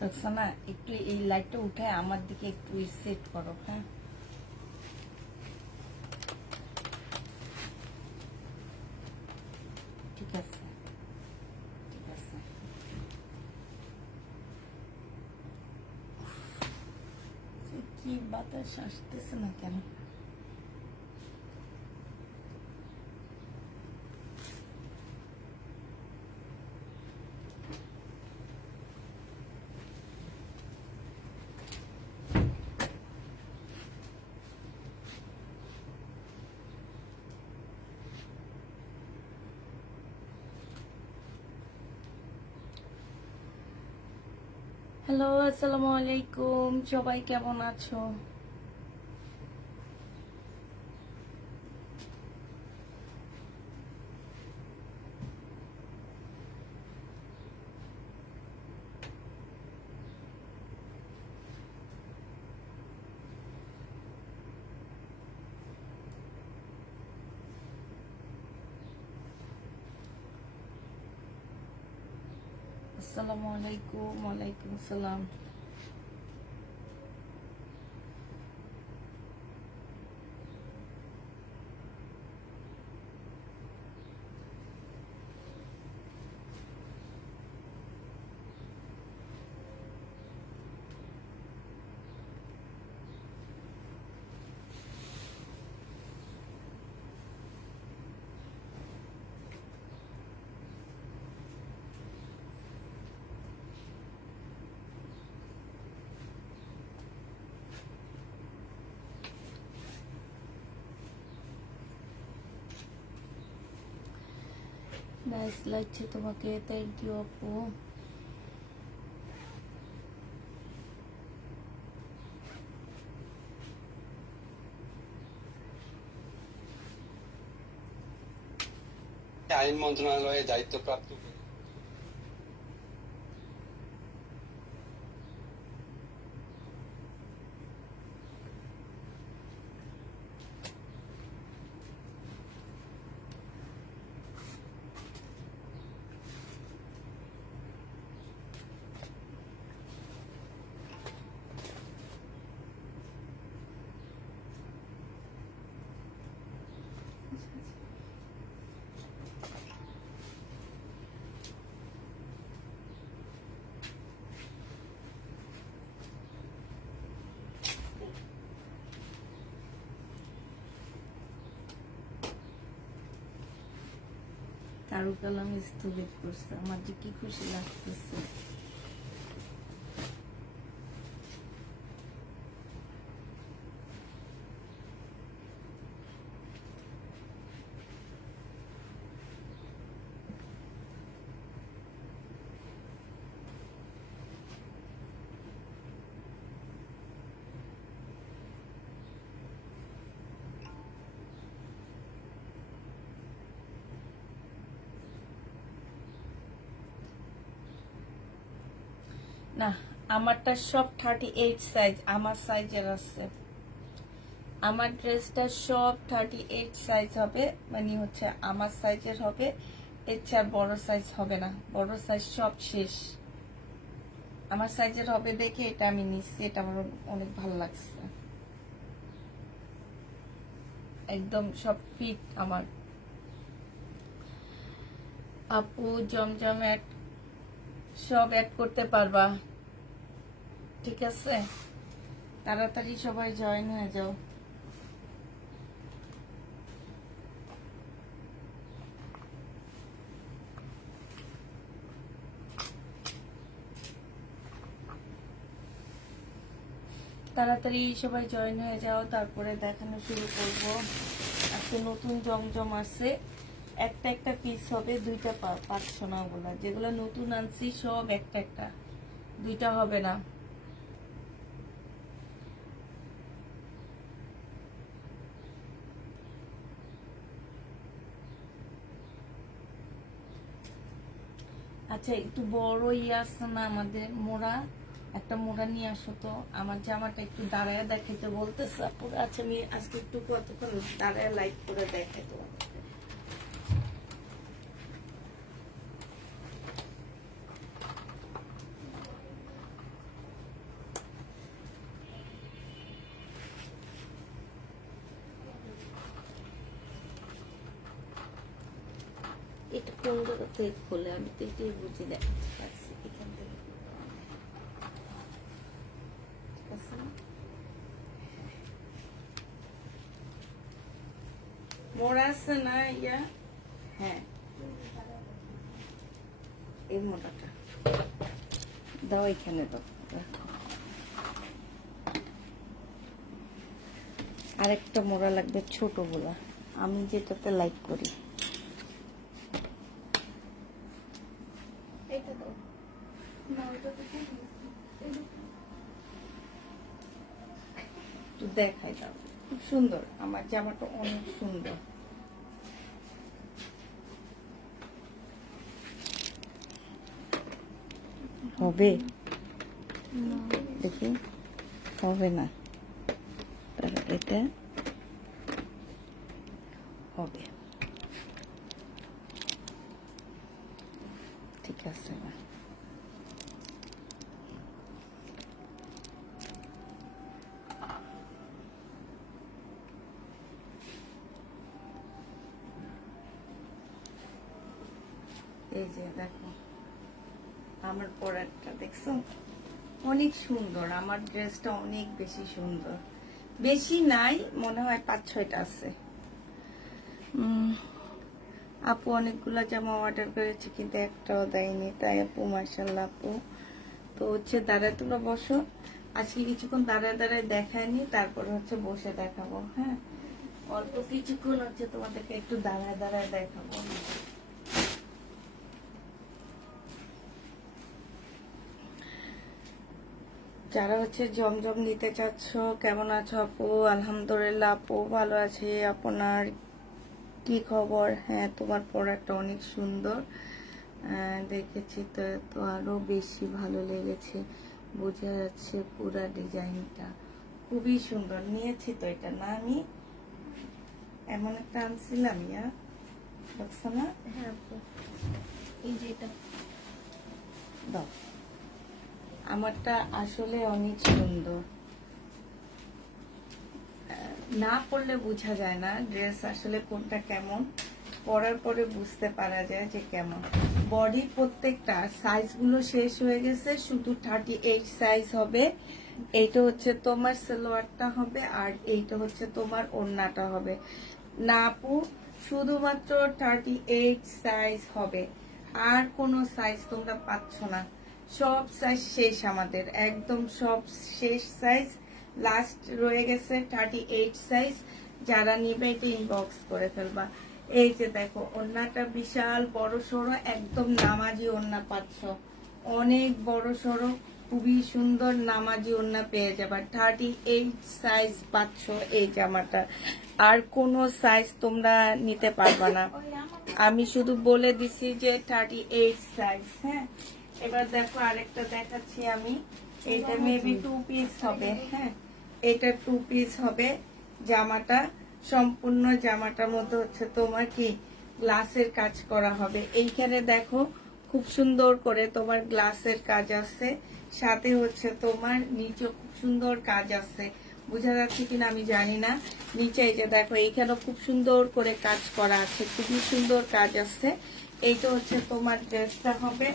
রোকসানা একটু এই লাইটটা উঠে আমার দিকে একটু সেট করো। হ্যাঁ, ঠিক আছে, ঠিক আছে। কি বাতাস আসতেছে না কেন? হ্যালো, আসসালামু আলাইকুম, সবাই কেমন আছো? আসসালামু আলাইকুম। ওয়ালাইকুম আসসালাম। নাইস লাগছে তোমাকে, থ্যাংক ইউ আপু। আইন মন্ত্রণালয়ের দায়িত্বপ্রাপ্ত কারু কালাম স্থগিত করছে, আমার যে কি খুশি লাগতেছে। না, আমারটা সব 38 সাইজ, আমার সাইজের আছে। আমার ড্রেসটা সব 38 সাইজ হবে, মানে হচ্ছে আমার সাইজের হবে। এর চেয়ে বড় সাইজ হবে না, বড় সাইজ সব শেষ। আমার সাইজের হবে দেখে এটা আমি নিচ্ছি, এটা আমার অনেক ভালো লাগছে। একদম সব ফিট আমার। আপু জমজম অ্যাড সব অ্যাড করতে পারবা, ঠিক আছে? তাড়াতাড়ি সবাই জয়েন হয়ে যাও। তাড়াতাড়ি সবাই জয়েন হয়ে যাও, তারপরে দেখানো শুরু করব। আজকে নতুন জমজম আছে, একটা একটা পিস হবে, দুইটা পাচ্ছ না ওগুলা, যেগুলো নতুন আনছি সব একটা একটা, দুইটা হবে না। আচ্ছা, একটু বড় আছে না আমাদের মোড়া, একটা মোড়া নিয়ে আসো তো। আমার জামাটা একটু দাঁড়ায় দেখাইতে বলতেছে আপুরা। আচ্ছা, আমি আজকে একটু কতক্ষণ দাঁড়ায় লাইট করে দেখাই তোমাকে। এটা কোন জায়গাতে খোলে আমি তো এটাই বুঝি না। রাখছি এখান থেকে। ঠিক আছে না? মোড়া আছে না ইয়া? হ্যাঁ, এই মোড়াটা দাও, এখানে দাও। রাখো। আরেকটা মোড়া লাগবে ছোটগুলা, আমি যেটাতে লাইক করি। এটা দাও না, ওটা তো একটু দেখাই দাও। খুব সুন্দর, আমার জামাটা অনেক সুন্দর। হবে দেখি, হবে না, তাহলে এটা হবে। ঠিক আছে না? এই যে দেখো আমার পরাটা দেখছো, অনেক সুন্দর। আমার ড্রেসটা অনেক বেশি সুন্দর, বেশি নাই, মনে হয় 5-6টা আছে। আপু অনেকগুলো জামা অর্ডার করেছে কিন্তু একটাও দেয়নি, তাই আপু মাশাআল্লাহ আপু। তো হচ্ছে দাঁড়ায়, তোমরা বসো, আজকে কিছুক্ষণ দাঁড়ায় দাঁড়ায় দেখায়নি, তারপর হচ্ছে বসে দেখাবো। হ্যাঁ, অল্প কিছুক্ষণ হচ্ছে তোমাদেরকে একটু দাঁড়ায় দাঁড়ায় দেখাবো। যারা হচ্ছে জমজম নিতে চাচ্ছ, কেমন আছো আপু? আলহামদুলিল্লাহ আপু ভালো আছি। আপনার কি খবর? হ্যাঁ, তোমার প্রোডাক্টটা অনেক সুন্দর, দেখেছি তো, তো আরো বেশি ভালো লেগেছে, বোঝা যাচ্ছে পুরা ডিজাইনটা খুবই সুন্দর। নিয়েছি তো এটা না, আমি এমন একটা আনছিলাম, ইয়া দেখছো না? হ্যাঁ আপু, এই যে এটা দাও, আমারটা আসলে অনেক সুন্দর। না পরলে বোঝা যায় না ড্রেস আসলে কোনটা কেমন, পরার পরে বুঝতে পারা যায় যে কেমন। বডি প্রত্যেকটা সাইজগুলো শেষ হয়ে গেছে, শুধু 38 সাইজ হবে। এইটা হচ্ছে তোমার সালোয়ারটা হবে, আর এইটা হচ্ছে তোমার ওড়নাটা হবে। না আপু, শুধুমাত্র 38 সাইজ হবে, আর কোনো সাইজ তোমরা পাচ্ছ না। সব সাইজ শেষ, আমাদের একদম সব শেষ সাইজ, লাস্ট রয়ে গেছে 38 সাইজ। যারা নিবে এটা ইনবক্স করে ফেলবা। এই যে দেখো ওড়নাটা বিশাল বড় সড়ো, একদম নামাজি ওড়না পাচ্ছ, অনেক বড় সড়ো, খুবই সুন্দর নামাজি ওড়না পেয়ে যাবা। 38 সাইজ পাচ্ছ এই জামাটা, আর কোনো সাইজ তোমরা নিতে পারবা না। আমি শুধু বলে দিছি যে 38 সাইজ। হ্যাঁ, এবার দেখো আরেকটা দেখাচ্ছি আমি। এটা মেবি 2 পিস হবে। হ্যাঁ, এটা 2 পিস হবে। জামাটা সম্পূর্ণ জামাটার মধ্যে হচ্ছে তোমার কি গ্লাসের কাজ করা হবে। এইখানে দেখো খুব সুন্দর করে তোমার গ্লাসের কাজ আছে, সাথে হচ্ছে তোমার নিচে খুব সুন্দর কাজ আছে, বোঝা যাচ্ছে কিনা আমি জানি না। নিচে এই যে দেখো এইখানে খুব সুন্দর করে কাজ করা আছে, খুবই সুন্দর কাজ আছে। এইটা হচ্ছে তোমার ড্রেসটা হবে,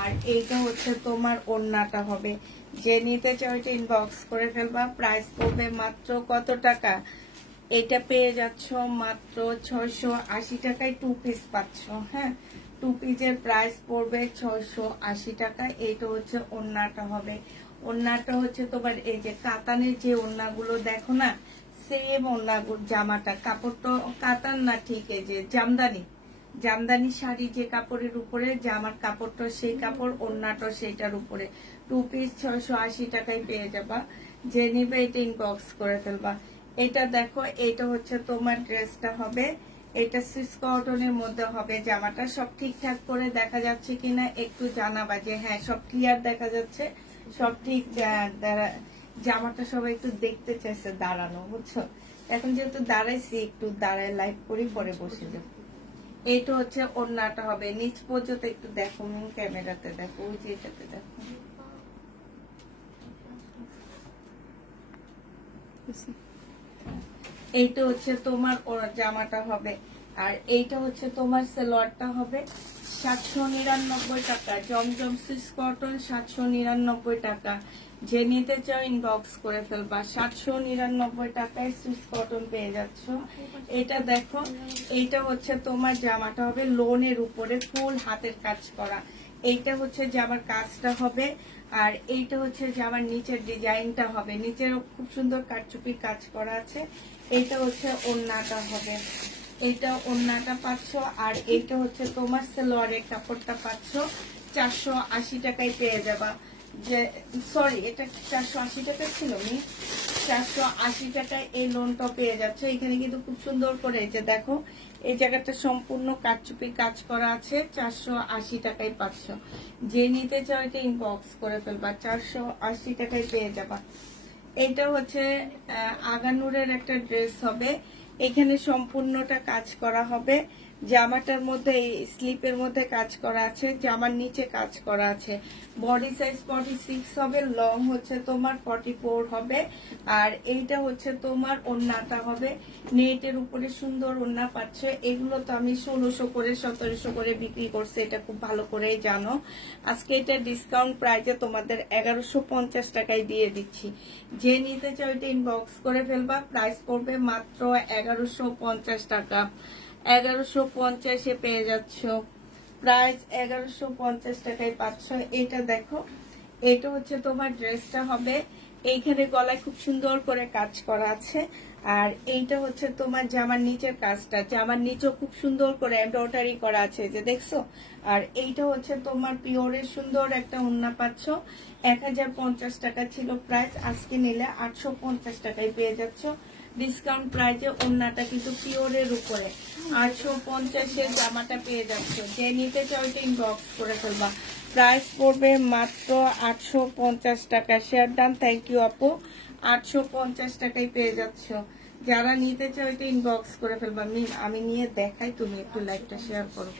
আর এইটা হচ্ছে তোমার ওড়নাটা হবে। যে নিতে চাও এটা ইনবক্স করে ফেলবা। প্রাইস পড়বে মাত্র কত টাকা? এটা পেয়ে যাচ্ছ মাত্র 680 টাকায় 2 পিস পাচ্ছ। হ্যাঁ, 2 পিসের প্রাইস পড়বে 680 টাকা। এইটা হচ্ছে ওড়নাটা হবে। ওড়নাটা হচ্ছে তোমার এই যে কাতানের যে ওড়নাগুলো দেখো না, সেম ওড়নাগুলো, জামাটা কাপড়টা কাতান না, ঠিক এই যে জামদানি, জামদানি শাড়ি যে কাপড়ের উপরে জামার কাপড়টা সেই কাপড়, ওড়নাটা সেইটার উপরে। 2 পিস 680 টাকায় পেয়ে যাবা। যে নিবে এটা ইনবক্স করে ফেলবা। এটা দেখো, এটা হচ্ছে তোমার ড্রেসটা হবে। এটা সুইস কটনের মধ্যে হবে জামাটা। সব ঠিকঠাক করে দেখা যাচ্ছে কিনা একটু জানাবা, যে হ্যাঁ সব ক্লিয়ার দেখা যাচ্ছে, সব ঠিক। জামাটা সবাই একটু দেখতে চাইছে দাঁড়ানো, বুঝছো? এখন যেহেতু দাঁড়াইছি, একটু দাঁড়ায় লাইভ করি, পরে বসে যাবো। এইটা হচ্ছে ওড়নাটা হবে, নিচ পর্যন্ত একটু দেখো, ক্যামেরাতে দেখো, ওই যে এটাতে দেখো। এইটা হচ্ছে তোমার জামাটা হবে। আর এইটা হচ্ছে তোমার সালোয়ারটা হবে 799 টাকা। জমজম সুইস কটন 799 টাকা। যে নিতে চাও ইনবক্স করে ফেলবা। 799 টাকায় সুইস কটন পেয়ে যাচ্ছ। এটা দেখো, এইটা হচ্ছে তোমার জামাটা হবে লোনের উপরে ফুল হাতের কাজ করা। এইটা হচ্ছে জামার কাজটা হবে, আর এইটা হচ্ছে জামার নিচের ডিজাইনটা হবে। নিচের খুব সুন্দর কারচুপি কাজ করা আছে। এইটা হচ্ছে ওড়নাটা হবে, এইটা ওড়নাটা পাচ্ছ। আর এইটা হচ্ছে তোমার সালোয়ারের কাপড়টা পাচ্ছ 480 টাকায় পেয়ে যাবা। যে সরি, এটা 480 টাকা ছিল নি, 480 টাকায় এই লোনটা পেয়ে যাচ্ছে। এখানে কিন্তু খুব সুন্দর করে এই যে দেখো, এই জায়গাটা সম্পূর্ণ কারচুপি কাজ করা আছে। 480 টাকায় পাচ্ছ। যে নিতে চাও এটা ইনবক্স করে ফেলবা, 480 টাকায় পেয়ে যাবা। এটা হচ্ছে আগানুরের একটা ড্রেস হবে। এখানে সম্পূর্ণটা কাজ করা হবে। জামাটার মধ্যে এই স্লিপের মধ্যে কাজ করা আছে, জামার নিচে কাজ করা আছে। বডি সাইজ 46 হবে, লং হচ্ছে তোমার 44 হবে। আর এইটা হচ্ছে তোমার ওড়নাটা হবে নেটের উপরে সুন্দর ওড়না পাচ্ছে। এগুলো তো আমি 1600 করে 1700 করে বিক্রি করছি, এটা খুব ভালো করেই জানো। আজকে এটা ডিসকাউন্ট প্রাইসে তোমাদের 1150 টাকায় দিয়ে দিচ্ছি। যে নিতে চাও এটা ইনবক্স করে ফেলবা। প্রাইস পড়বে মাত্র 1150 টাকা। 1150-এ পেয়ে যাচ্ছ। প্রাইস 1150 টাকায় পাচ্ছ। এটা দেখো, এটা হচ্ছে তোমার ড্রেসটা হবে। এইখানে গলায় খুব সুন্দর করে কাজ করা আছে। আর এইটা হচ্ছে তোমার জামার নিচের কাজটা, জামার নিচেও খুব সুন্দর করে এমব্রয়ডারি করা আছে, যে দেখছো। আর এইটা হচ্ছে তোমার পিওরের সুন্দর একটা ওড়না পাচ্ছ। 1050 টাকা ছিল প্রাইস, আজকে নিলে 850 টাকায় পেয়ে যাচ্ছ। ডিসকাউন্ট প্রাইসে ওড়নাটা কিন্তু পিওরের উপরে 850-এর জামাটা পেয়ে যাচ্ছ। যে নিতে চাও এটা ইনবক্স করে ফেলবা। প্রাইস পড়বে মাত্র 850 টাকা। শেয়ার ডান, থ্যাংক ইউ আপু। 850 টাকায় পেয়ে যাচ্ছ। যারা নিতে চাও এটা ইনবক্স করে ফেলবা। আমি নিয়ে দেখাই, তুমি একটু লাইকটা শেয়ার করো।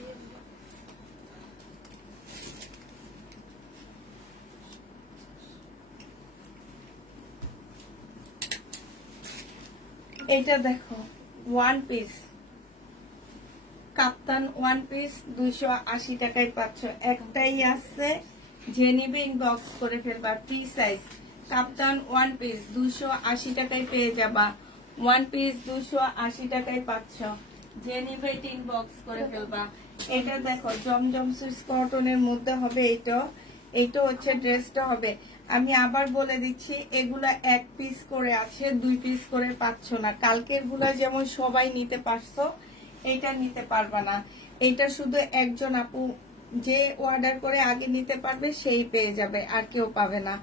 এটা দেখো, ওয়ান পিস কাপ্তান ওয়ান পিস 280 টাকায় পাচ্ছ। একটাই আছে, যে নিবে ইনবক্স করে ফেলবা। ফ্রি সাইজ কাপ্তান ওয়ান পিস 280 টাকায় পেয়ে যাবা। ওয়ান পিস 280 টাকায় পাচ্ছ। যে নিবে এটা ইনবক্স করে ফেলবা। এটা দেখো, জমজম সুইস কটনের মধ্যে হবে। এইটা হচ্ছে ড্রেসটা হবে। আমি আবার বলে দিচ্ছি, এগুলা এক পিস করে আছে, 2 পিস করে পাচ্ছ না। কালকের গুলা যেমন সবাই নিতে পারছো, এইটা নিতে পারবা না। এইটা শুধু একজন আপু যে অর্ডার করে আগে নিতে পারবে সেই পেয়ে যাবে, আর কেউ পাবে না।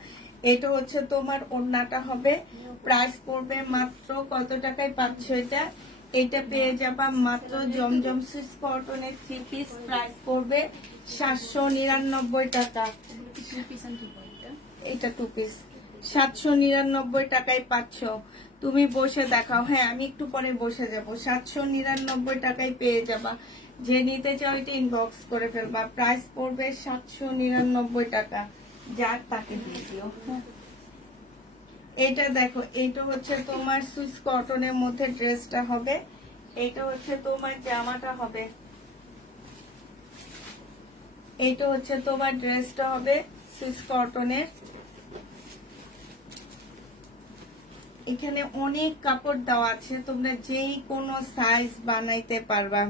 এটা হচ্ছে তোমার ওড়নাটা হবে। প্রাইস পড়বে মাত্র কত টাকায় পাচ্ছ এটা? এটা পেয়ে যাবা মাত্র জমজম সুইস কটনের 3 পিস। প্রাইস পড়বে 799 টাকা। এটা 2 পিস 799 টাকায় পাচ্ছ। তুমি বসে দেখাও। হ্যাঁ, আমি একটু পরে বসে যাব। 799 টাকায় পেয়ে যাবা। যে নিতে চাও এটা ইনবক্স করে ফেলবা। প্রাইস পড়বে 799 টাকা। যার তাকে দিয়ে দিও। এটা দেখো, এটা হচ্ছে তোমার সুইস কটনের মধ্যে ড্রেসটা হবে। এটা হচ্ছে তোমার জামাটা হবে। এইটা হচ্ছে তোমার ড্রেসটা হবে সুইস কটনের। এখানে অনেক কাপড় দেওয়া আছে, তোমরা যেই কোনো সাইজ বানাইতে পারবা।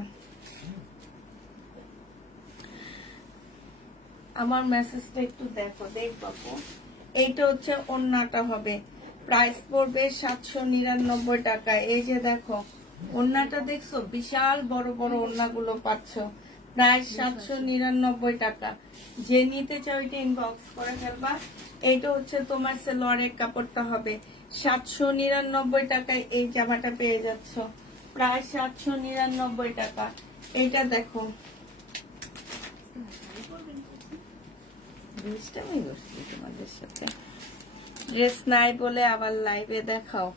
আমার মেসেজটা একটু দেখো। এইটা হচ্ছে ওড়নাটা হবে। প্রাইস পড়বে 799 টাকা। এই যে দেখো, ওড়নাটা দেখছো, বিশাল বড় বড় ওড়নাগুলো পাচ্ছ। প্রাইস 799 টাকা। যে নিতে চাও এটা ইনবক্স করে ফেলবা। এইটা হচ্ছে তোমার সালোয়ারের কাপড়টা হবে। 799 টাকায় এই জামাটা পেয়ে যাচ্ছ। প্রায় 799 টাকা। এইটা দেখো, তোমাদের সাথে ড্রেস নাই বলে আবার লাইভে দেখাও।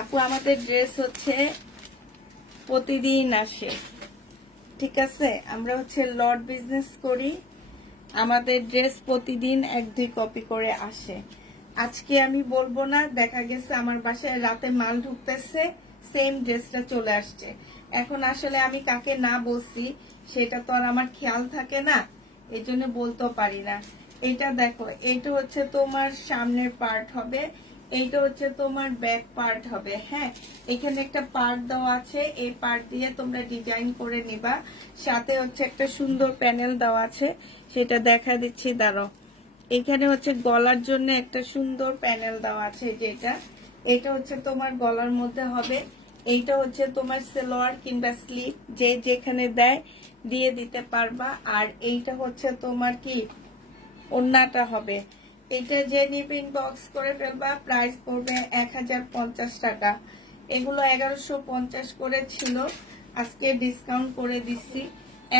আপু, আমাদের ড্রেস হচ্ছে প্রতিদিন আসে, ঠিক আছে? আমরা হচ্ছে লট বিজনেস করি। আমাদের ড্রেস প্রতিদিন 1-2 কপি করে আসে। আজকে আমি বলবো না, দেখা গেছে আমার বাসায় রাতে মাল ঢুকতেছে, সেম ড্রেসটা চলে আসছে। এখন আসলে আমি কাকে না বলছি সেটা তো আর আমার খেয়াল থাকে না, এই জন্য বলতেও পারি না। এটা দেখো, এটা হচ্ছে তোমার সামনের পার্ট হবে, এইটা হচ্ছে তোমার ব্যাক পার্ট হবে। হ্যাঁ, এখানে একটা পার্ট দেওয়া আছে, এই পার্ট দিয়ে তোমরা ডিজাইন করে নিবা। সাথে হচ্ছে একটা সুন্দর প্যানেল দেওয়া আছে, সেটা দেখা দিচ্ছি, দাঁড়াও। এখানে হচ্ছে গলার জন্য একটা সুন্দর প্যানেল দেওয়া আছে, যেটা এটা হচ্ছে তোমার গলার মধ্যে হবে। এইটা হচ্ছে তোমার সালোয়ার কিংবা স্লিভ, যে যেখানে দেয় দিয়ে দিতে পারবা। আর এইটা হচ্ছে তোমার কি ওড়নাটা হবে। এটা যে নিবে ইনবক্স করে ফেলবা। প্রাইস পড়বে 1050 টাকা। এগুলো 1150 করে ছিল, আজকে ডিসকাউন্ট করে দিচ্ছি,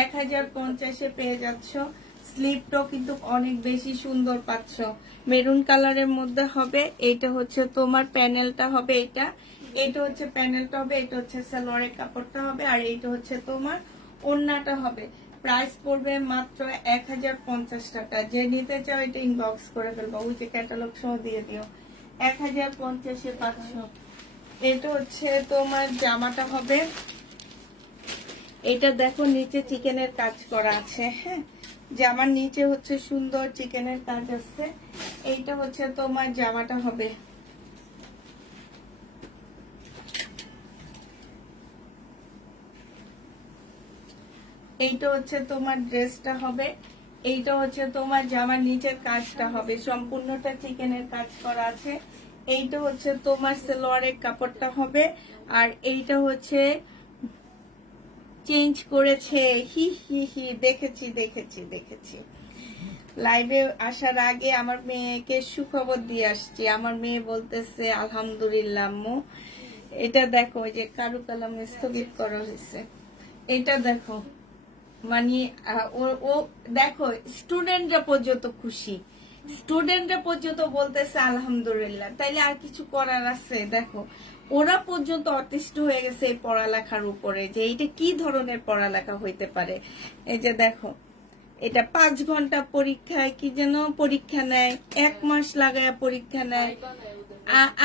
1050-এ পেয়ে যাচ্ছ। স্লিপটাও কিন্তু অনেক বেশি সুন্দর পাচ্ছ, মেরুন কালারের মধ্যে হবে। এইটা হচ্ছে তোমার প্যানেলটা হবে, এটা হচ্ছে প্যানেলটা হবে, এটা হচ্ছে সালোয়ারের কাপড়টা হবে, আর এইটা হচ্ছে তোমার ওড়নাটা হবে। প্রাইস পড়বে মাত্র 1050 টাকা। যে নিতে চাও এটা ইনবক্স করে ফেলবো, ওই যে ক্যাটালগ সহ দিয়ে দিও। 1050-এ পাচ্ছ। এটা হচ্ছে তোমার জামাটা হবে, এটা দেখো নিচে চিকেনের কাজ করা আছে। হ্যাঁ, জামার নিচে হচ্ছে সুন্দর চিকেনের কাজ আছে। এইটা হচ্ছে তোমার জামাটা হবে। এইটা হচ্ছে তোমার ড্রেসটা হবে, এইটা হচ্ছে তোমার জামার নিচের কাজটা হবে, সম্পূর্ণটা চিকেনের কাজ করা আছে। এইটা হচ্ছে তোমার সালোয়ারের কাপড়টা হবে, আর এইটা হচ্ছে চেঞ্জ করেছে। হি হি হি, দেখেছি দেখেছি দেখেছি। লাইভে আসার আগে আমার মেয়েকে সুখবর দিয়ে আসছি, আমার মেয়ে বলতেছে আলহামদুলিল্লাহ আম্মু। এটা দেখো, ওই যে কারু কালাম স্থগিত করা হয়েছে, এটা দেখো। মানে ও দেখো, স্টুডেন্টরা পর্যন্ত খুশি, স্টুডেন্টরা পর্যন্ত বলতেছে আলহামদুলিল্লাহ, তাইলে আর কিছু করার আছে? দেখো, ওরা পর্যন্ত অতিষ্ঠ হয়ে গেছে এই পড়ালেখার উপরে, যে এইটা কি ধরনের পড়ালেখা হইতে পারে। এই যে দেখো, এটা 5 ঘন্টা পরীক্ষায় কি যেন পরীক্ষা নেয়, 1 মাস লাগায় পরীক্ষা নেয়,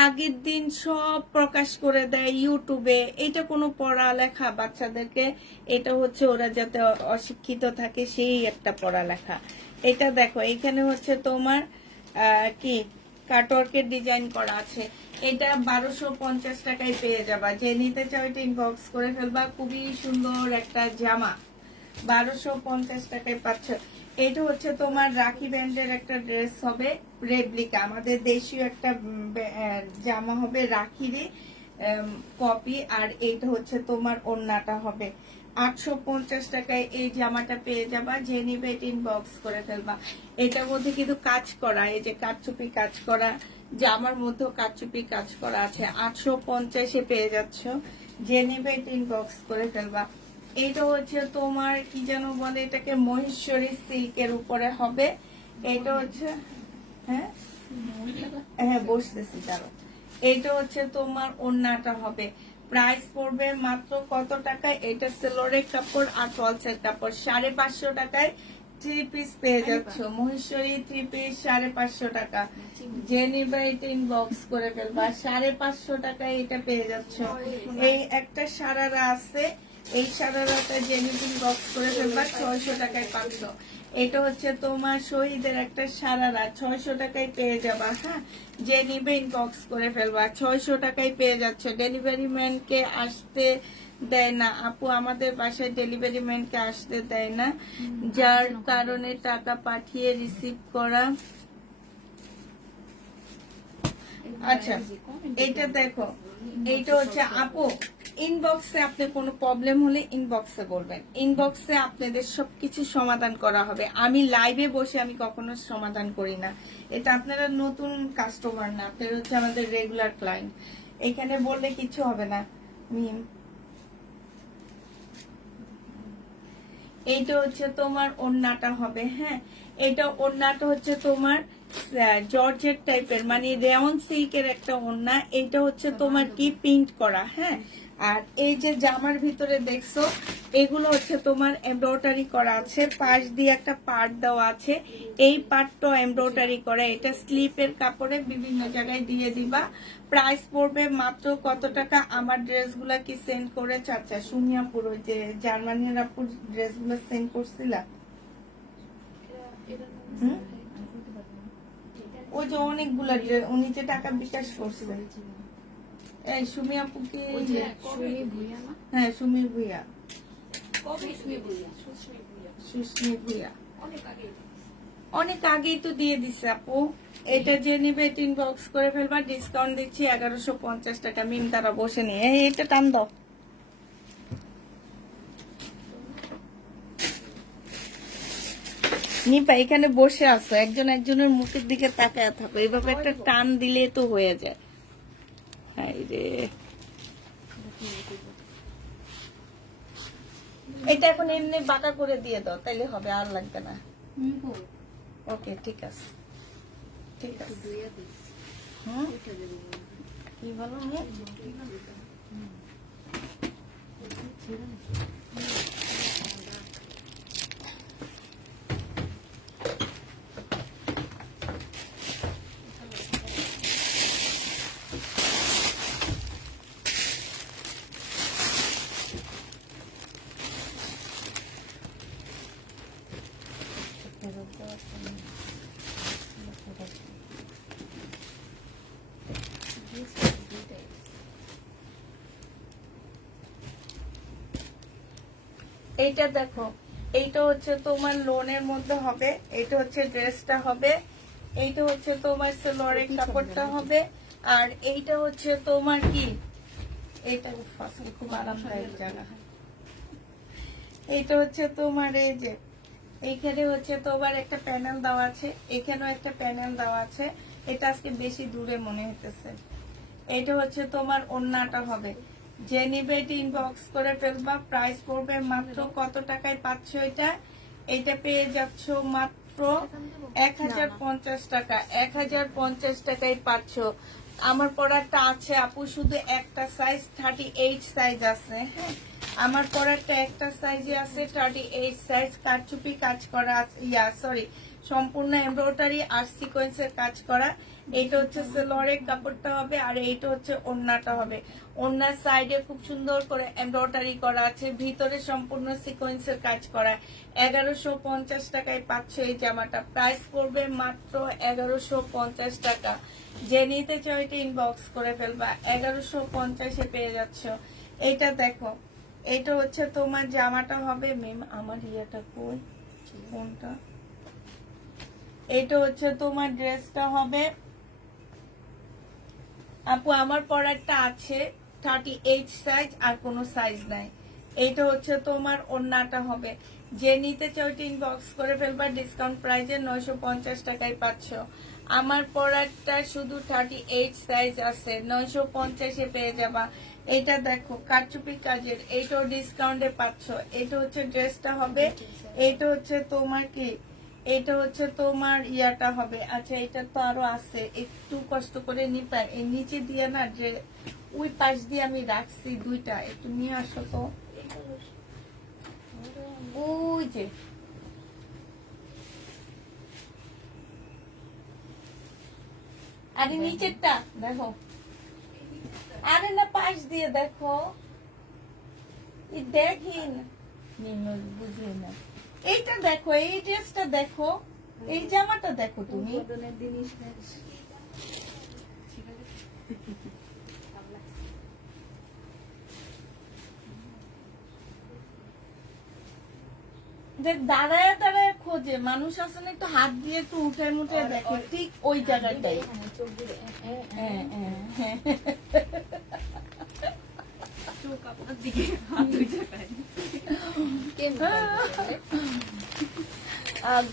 আগের দিন সব প্রকাশ করে দেয় ইউটিউবে। এটা কোনো পড়ালেখা বাচ্চাদেরকে? এটা হচ্ছে ওরা যাতে অশিক্ষিত থাকে সেই একটা পড়ালেখা। এটা দেখো, এখানে হচ্ছে তোমার কি কাটওয়ার্কের ডিজাইন করা আছে। এটা 1250 টাকায় পেয়ে যাবা। যে নিতে চাও এটা ইনবক্স করে ফেলবা। খুবই সুন্দর একটা জামা, 1250 টাকায় পাচ্ছ। এটা হচ্ছে তোমার রাখি ব্যান্ডের একটা ড্রেস হবে, রেপ্লিকা, আমাদের দেশীয় একটা জামা হবে, রাখিরই কপি। আর এইটা হচ্ছে তোমার ওড়নাটা হবে। 850 টাকায় এই জামাটা পেয়ে যাবা। যে নিবে এটা ইনবক্স করে ফেলবা। এটার মধ্যে কিন্তু কাজ করা, এই যে কারচুপি কাজ করা, জামার মধ্যেও কারচুপি কাজ করা আছে। 850-এ পেয়ে যাচ্ছ। যে নিবে এটা ইনবক্স করে ফেলবা। এইটা হচ্ছে তোমার কি যেন বলে এটাকে, মহেশ্বরী সিল্কের উপরে হবে। এটা হচ্ছে হ্যাঁ হ্যাঁ বসতেছি, দাঁড়ো। এইটা হচ্ছে তোমার ওড়নাটা হবে। প্রাইস পড়বে মাত্র কত টাকা? এটা সেলোরের কাপড় আর ফলসের কাপড়, 550 টাকায় 3 পিস পেয়ে যাচ্ছ। মহেশ্বরী 3 পিস 550 টাকা। যে নিবে এটা ইনবক্স করে ফেলবা। 550 টাকায় এটা পেয়ে যাচ্ছ। এই একটা সারারা আছে, এই সারারাটা যে নিবে ইনবক্স করে ফেলবা, 600 টাকায় পাচ্ছ। এটা হচ্ছে তোমার শহীদের একটা সারারা, 600 টাকায় পেয়ে যাবা। হ্যাঁ, যে নিবে ইনবক্স করে ফেলবা, 600 টাকায় পেয়ে যাচ্ছে। ডেলিভারি ম্যানকে আসতে দেয় না আপু, আমাদের বাসায় ডেলিভারি ম্যানকে আসতে দেয় না, যার কারণে টাকা পাঠিয়ে রিসিভ করা। আচ্ছা, এইটা দেখো, এইটা হচ্ছে আপু ইনবক্সে আপনি কোনো প্রবলেম হলে ইনবক্সে বলবেন, ইনবক্সে আপনাদের সবকিছু সমাধান করা হবে। আমি লাইভে বসে আমি কখনো সমাধান করি না। এটা আপনারা নতুন কাস্টমার না, আপনারা হচ্ছে আমাদের রেগুলার ক্লায়েন্ট। এখানে বললে কিছু হবে না। মিম, এইটা হচ্ছে তোমার ওড়নাটা হবে। হ্যাঁ, এটা ওড়নাটা হচ্ছে তোমার জর্জেট টাইপের, মানে রেয়ন সিল্কের একটা ওড়না। এইটা হচ্ছে তোমার কি প্রিন্ট করা। হ্যাঁ, আর এই যে জামার ভিতরে দেখছো এগুলো হচ্ছে তোমার এমব্রয়ডারি করা আছে, পাশ দিয়ে একটা পার্ট দেওয়া আছে, এই পার্টটা এমব্রয়ডারি করা। এটা স্লিপের কাপড়ে বিভিন্ন জায়গায় দিয়ে দিবা। প্রাইস পড়বে মাত্র কত টাকা? আমার ড্রেসগুলা কি সেন্ড করেছে? আচ্ছা সুমিয়াপুর, ওই যে জার্মানির আপুর ড্রেসগুলো সেন্ড করছিলা, ওই যে অনেকগুলা ড্রেস উনি যে টাকা বিকাশ করছে। এই সুমি আপু কি? হ্যাঁ সুমি ভুইয়া, সুস্মি ভুইয়া অনেক আগেই তো দিয়ে দিছে আপু। এটা যে নিবে এটা ইনবক্স করে ফেলবা, ডিসকাউন্ট দিচ্ছি 1150 টাকা। মিম তারা বসে নিয়ে এটা টান দাও। নিপা এখানে বসে আছো, একজন একজনের মুখের দিকে তাকায় থাকো, এইভাবে একটা টান দিলে তো হয়ে যায়। হাই রে, এটা এখন এমনি বাঁকা করে দিয়ে দাও, তাইলে হবে, আর লাগবে না। ওকে ঠিক আছে, ঠিক আছে। হুম কি বলো? এইটা দেখো, এইটা হচ্ছে তোমার লোনের মধ্যে হবে, এইটা হচ্ছে ড্রেসটা হবে, এইটা হচ্ছে তোমার সেলোয়ারের কাপড়টা হবে, আর এইটা হচ্ছে তোমার কি, এইটা খুব আরামদায়ক জায়গা। এইটা হচ্ছে তোমার এই যে এইখানে হচ্ছে তোমার একটা প্যানেল দেওয়া আছে, এখানেও একটা প্যানেল দেওয়া আছে। এটা আজকে বেশি দূরে মনে হইতেছে। এটা হচ্ছে তোমার ওড়নাটা হবে, যে নিবে এটা ইনবক্স করে ফেলবা। প্রাইস পড়বে মাত্র কত টাকায় পাচ্ছ এটা? এটা পেয়ে যাচ্ছ মাত্র 1050 টাকা। 1050 টাকায় পাচ্ছ। আমার পরাটা আছে আপু শুধু একটা সাইজ, 38 সাইজ আছে। হ্যাঁ আমার পরাটা একটা সাইজে আছে, 38 সাইজ। কারচুপি কাজ করা, সম্পূর্ণ এমব্রয়ডারি আর সিকোয়েন্সের কাজ করা। এইটা হচ্ছে সেলোয়ারের কাপড়টা হবে, আর এইটা হচ্ছে ওড়নাটা হবে। ওড়নার সাইডে খুব সুন্দর করে এমব্রয়ডারি করা আছে, ভিতরে সম্পূর্ণ সিকোয়েন্সের কাজ করা। 1150 টাকায় পাচ্ছ এই জামাটা। প্রাইস পড়বে মাত্র 1150 টাকা। যে নিতে চাও এটা ইনবক্স করে ফেলবা, 1150-এ পেয়ে যাচ্ছ। এইটা দেখো, এটা হচ্ছে তোমার জামাটা হবে। মেম আমার ইয়েটা কই, কোনটা? এটা হচ্ছে তোমার ড্রেসটা হবে আপু। আমার পরারটা আছে 38 সাইজ, আর কোনো সাইজ নাই। এইটা হচ্ছে তোমার ওড়নাটা হবে। যে নিতে চাও এটা ইনবক্স করে ফেলবা, ডিসকাউন্ট প্রাইসে 950 টাকায় পাচ্ছ। আমার পরারটা শুধু 38 সাইজ আছে, 950-এ পেয়ে যাবা। এটা দেখো কারচুপি কাজের, এইটাও ডিসকাউন্টে পাচ্ছ। এটা হচ্ছে ড্রেসটা হবে, এটা হচ্ছে তোমার কি, এটা হচ্ছে তোমার ইয়াটা হবে। আচ্ছা এটা তো আরো আছে, একটু কষ্ট করে নিতে এই নিচে দিয়ে না, যে ওই পাশ দিয়ে আমি রাখছি দুইটা, একটু নিয়ে আসো তো। ওই যে আরে নিচেরটা দেখো, আরে না পাশ দিয়ে দেখো, দেখিন বুঝি না। এইটা দেখো, এই ড্রেসটা দেখো, এই জামাটা দেখো তুমি। দাঁড়ায় দাঁড়ায় খোঁজে মানুষ, আসলে একটু হাত দিয়ে একটু উঠে মুঠে দেখে, ঠিক ওই জায়গাটাই। হ্যাঁ হ্যাঁ হ্যাঁ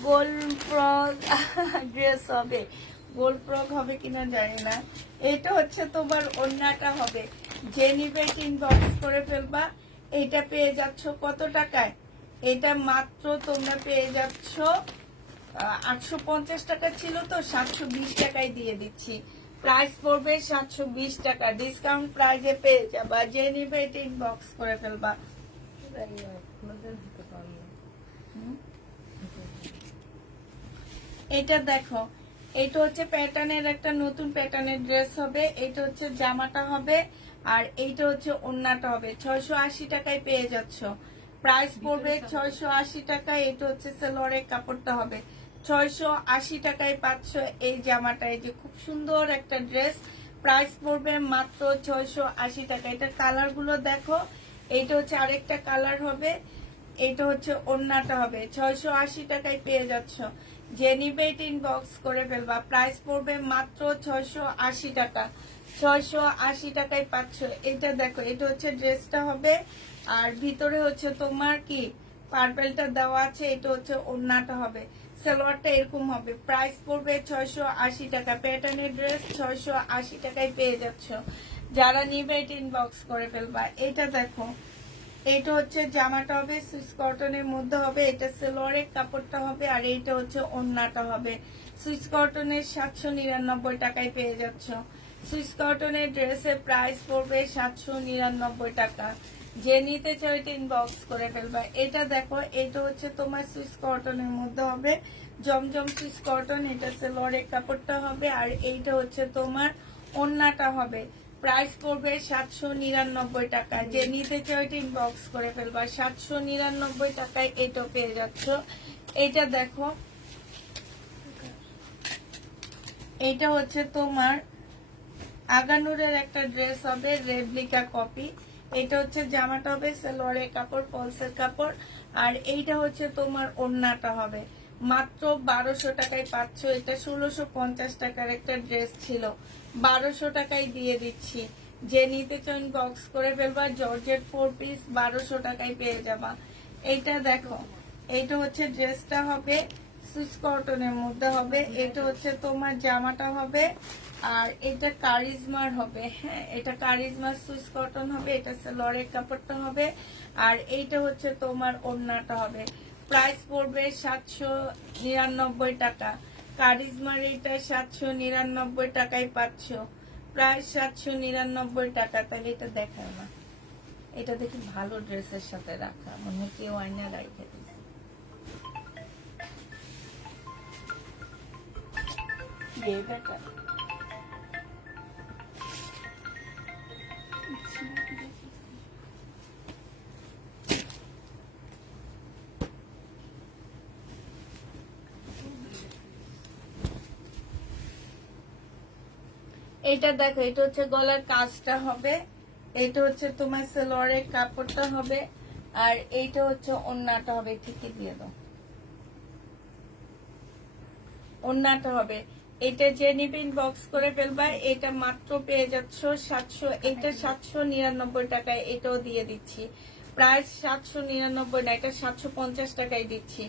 গোল ফ্রক ড্রেস হবে, গোল ফ্রক হবে কিনা জানি না। এটা হচ্ছে তোমার ওড়নাটা হবে। যে নিবে ইনবক্স করে ফেলবা। এটা পেয়ে যাচ্ছ কত টাকায়? এটা মাত্র তোমরা পেয়ে যাচ্ছ 850 টাকা ছিল তো, 720 টাকায় দিয়ে দিচ্ছি। প্রাইস পড়বে 720 টাকা, ডিসকাউন্ট প্রাইসে পেয়ে যাবা। যে নিবে এটা ইনবক্স করে ফেলবা। এটা দেখো, এটা হচ্ছে প্যাটার্নের একটা নতুন প্যাটার্নের ড্রেস হবে। এটা হচ্ছে জামাটা হবে আর এইটা হচ্ছে ওড়নাটা হবে। 680 টাকায় পেয়ে যাচ্ছ। প্রাইস পড়বে 680 টাকা। এটা হচ্ছে সালোয়ারের কাপড়টা হবে। 680 টাকায় পাচ্ছ এই জামাটা। এই যে খুব সুন্দর একটা ড্রেস, প্রাইস পড়বে মাত্র 680 টাকা। এটা কালার গুলো দেখো, এইটা হচ্ছে আরেকটা কালার হবে, এটা হচ্ছে ওড়নাটা হবে। 680 টাকায় পেয়ে যাচ্ছ। যে নিবে এটা ইনবক্স করে ফেলবা। প্রাইস পড়বে মাত্র 680 টাকা। 680 টাকায় পাচ্ছ। এটা দেখো, এটা হচ্ছে ড্রেসটা হবে আর ভিতরে হচ্ছে তোমার কি পার্পেলটা দেওয়া আছে। এটা হচ্ছে ওড়নাটা হবে, সালোয়ারটা এরকম হবে। প্রাইস পড়বে 680 টাকা। প্যাটার্নের ড্রেস 680 টাকায় পেয়ে যাচ্ছ। যারা নিবে এটা ইনবক্স করে ফেলবা। এটা দেখো, এটা হচ্ছে জামাটা হবে, সুইস কটনের মধ্যে হবে। এটা সালোয়ারের কাপড়টা হবে আর এইটা হচ্ছে ওড়নাটা হবে। সুইস কটনের 799 টাকায় পেয়ে যাচ্ছ। সুইস কটনের ড্রেসের প্রাইস পড়বে 799 টাকা। যে নিতে চাও এটা ইনবক্স করে ফেলবা। এটা দেখো, এটা হচ্ছে তোমার সুইস কটনের মধ্যে হবে, জমজম সুইস কটন। এটা সালোয়ারের কাপড়টা হবে আর এইটা হচ্ছে তোমার ওড়নাটা হবে। প্রাইস পড়বে 799 টাকা। যে নিতে চাও এটা ইনবক্স করে ফেলবা। 799 টাকায় এটা পেয়ে যাচ্ছ। এটা দেখো, এটা হচ্ছে তোমার আগানুরের একটা ড্রেস হবে, রেপ্লিকা কপি। এটা হচ্ছে জামাটা হবে, সালোয়ারের কাপড়, পলসের কাপড় আর এইটা হচ্ছে তোমার ওড়নাটা হবে। মাত্র 1200 টাকায় পাচ্ছ। এটা 1650 টাকার একটা ড্রেস ছিল, 1200 টাকায় দিয়ে দিচ্ছি। যে নিতে চান বক্স করে ফেলবা। জর্জেট 4 পিস 1200 টাকায় পেয়ে যাবা। এইটা দেখো, এইটা হচ্ছে ড্রেসটা হবে, সুইস কটনের মধ্যে হবে। এটা হচ্ছে তোমার জামাটা হবে আর এটা কারিজমার হবে। হ্যাঁ, এটা কারিজমার সুইস কটন হবে। এটা সালোয়ারের কাপড়টা হবে আর এইটা হচ্ছে তোমার ওড়নাটা হবে। প্রাইস পড়বে 799 টাকা। কারিজমার এটা 799 টাকায় পাচ্ছ। প্রায় 799 টাকা। তাহলে এটা দেখায় না, এটা দেখি ভালো ড্রেসের সাথে রাখা, মনে হয় কেউ আয়না রাখে দিছে। বেটা এটা দেখো, এটা হচ্ছে গলার কাজটা হবে, এটা হচ্ছে তোমার সালোয়ারের কাপড়টা হবে আর এইটা হচ্ছে ওড়নাটা হবে। ঠিকই দিয়ে দাও, ওড়নাটা হবে। এটা যে নিবে ইনবক্স করে ফেলবা। এটা মাত্র পেয়ে যাচ্ছ 700। এটা 799 টাকায় এটাও দিয়ে দিচ্ছি। প্রাইস 799 না, এটা 750 টাকায় দিচ্ছি।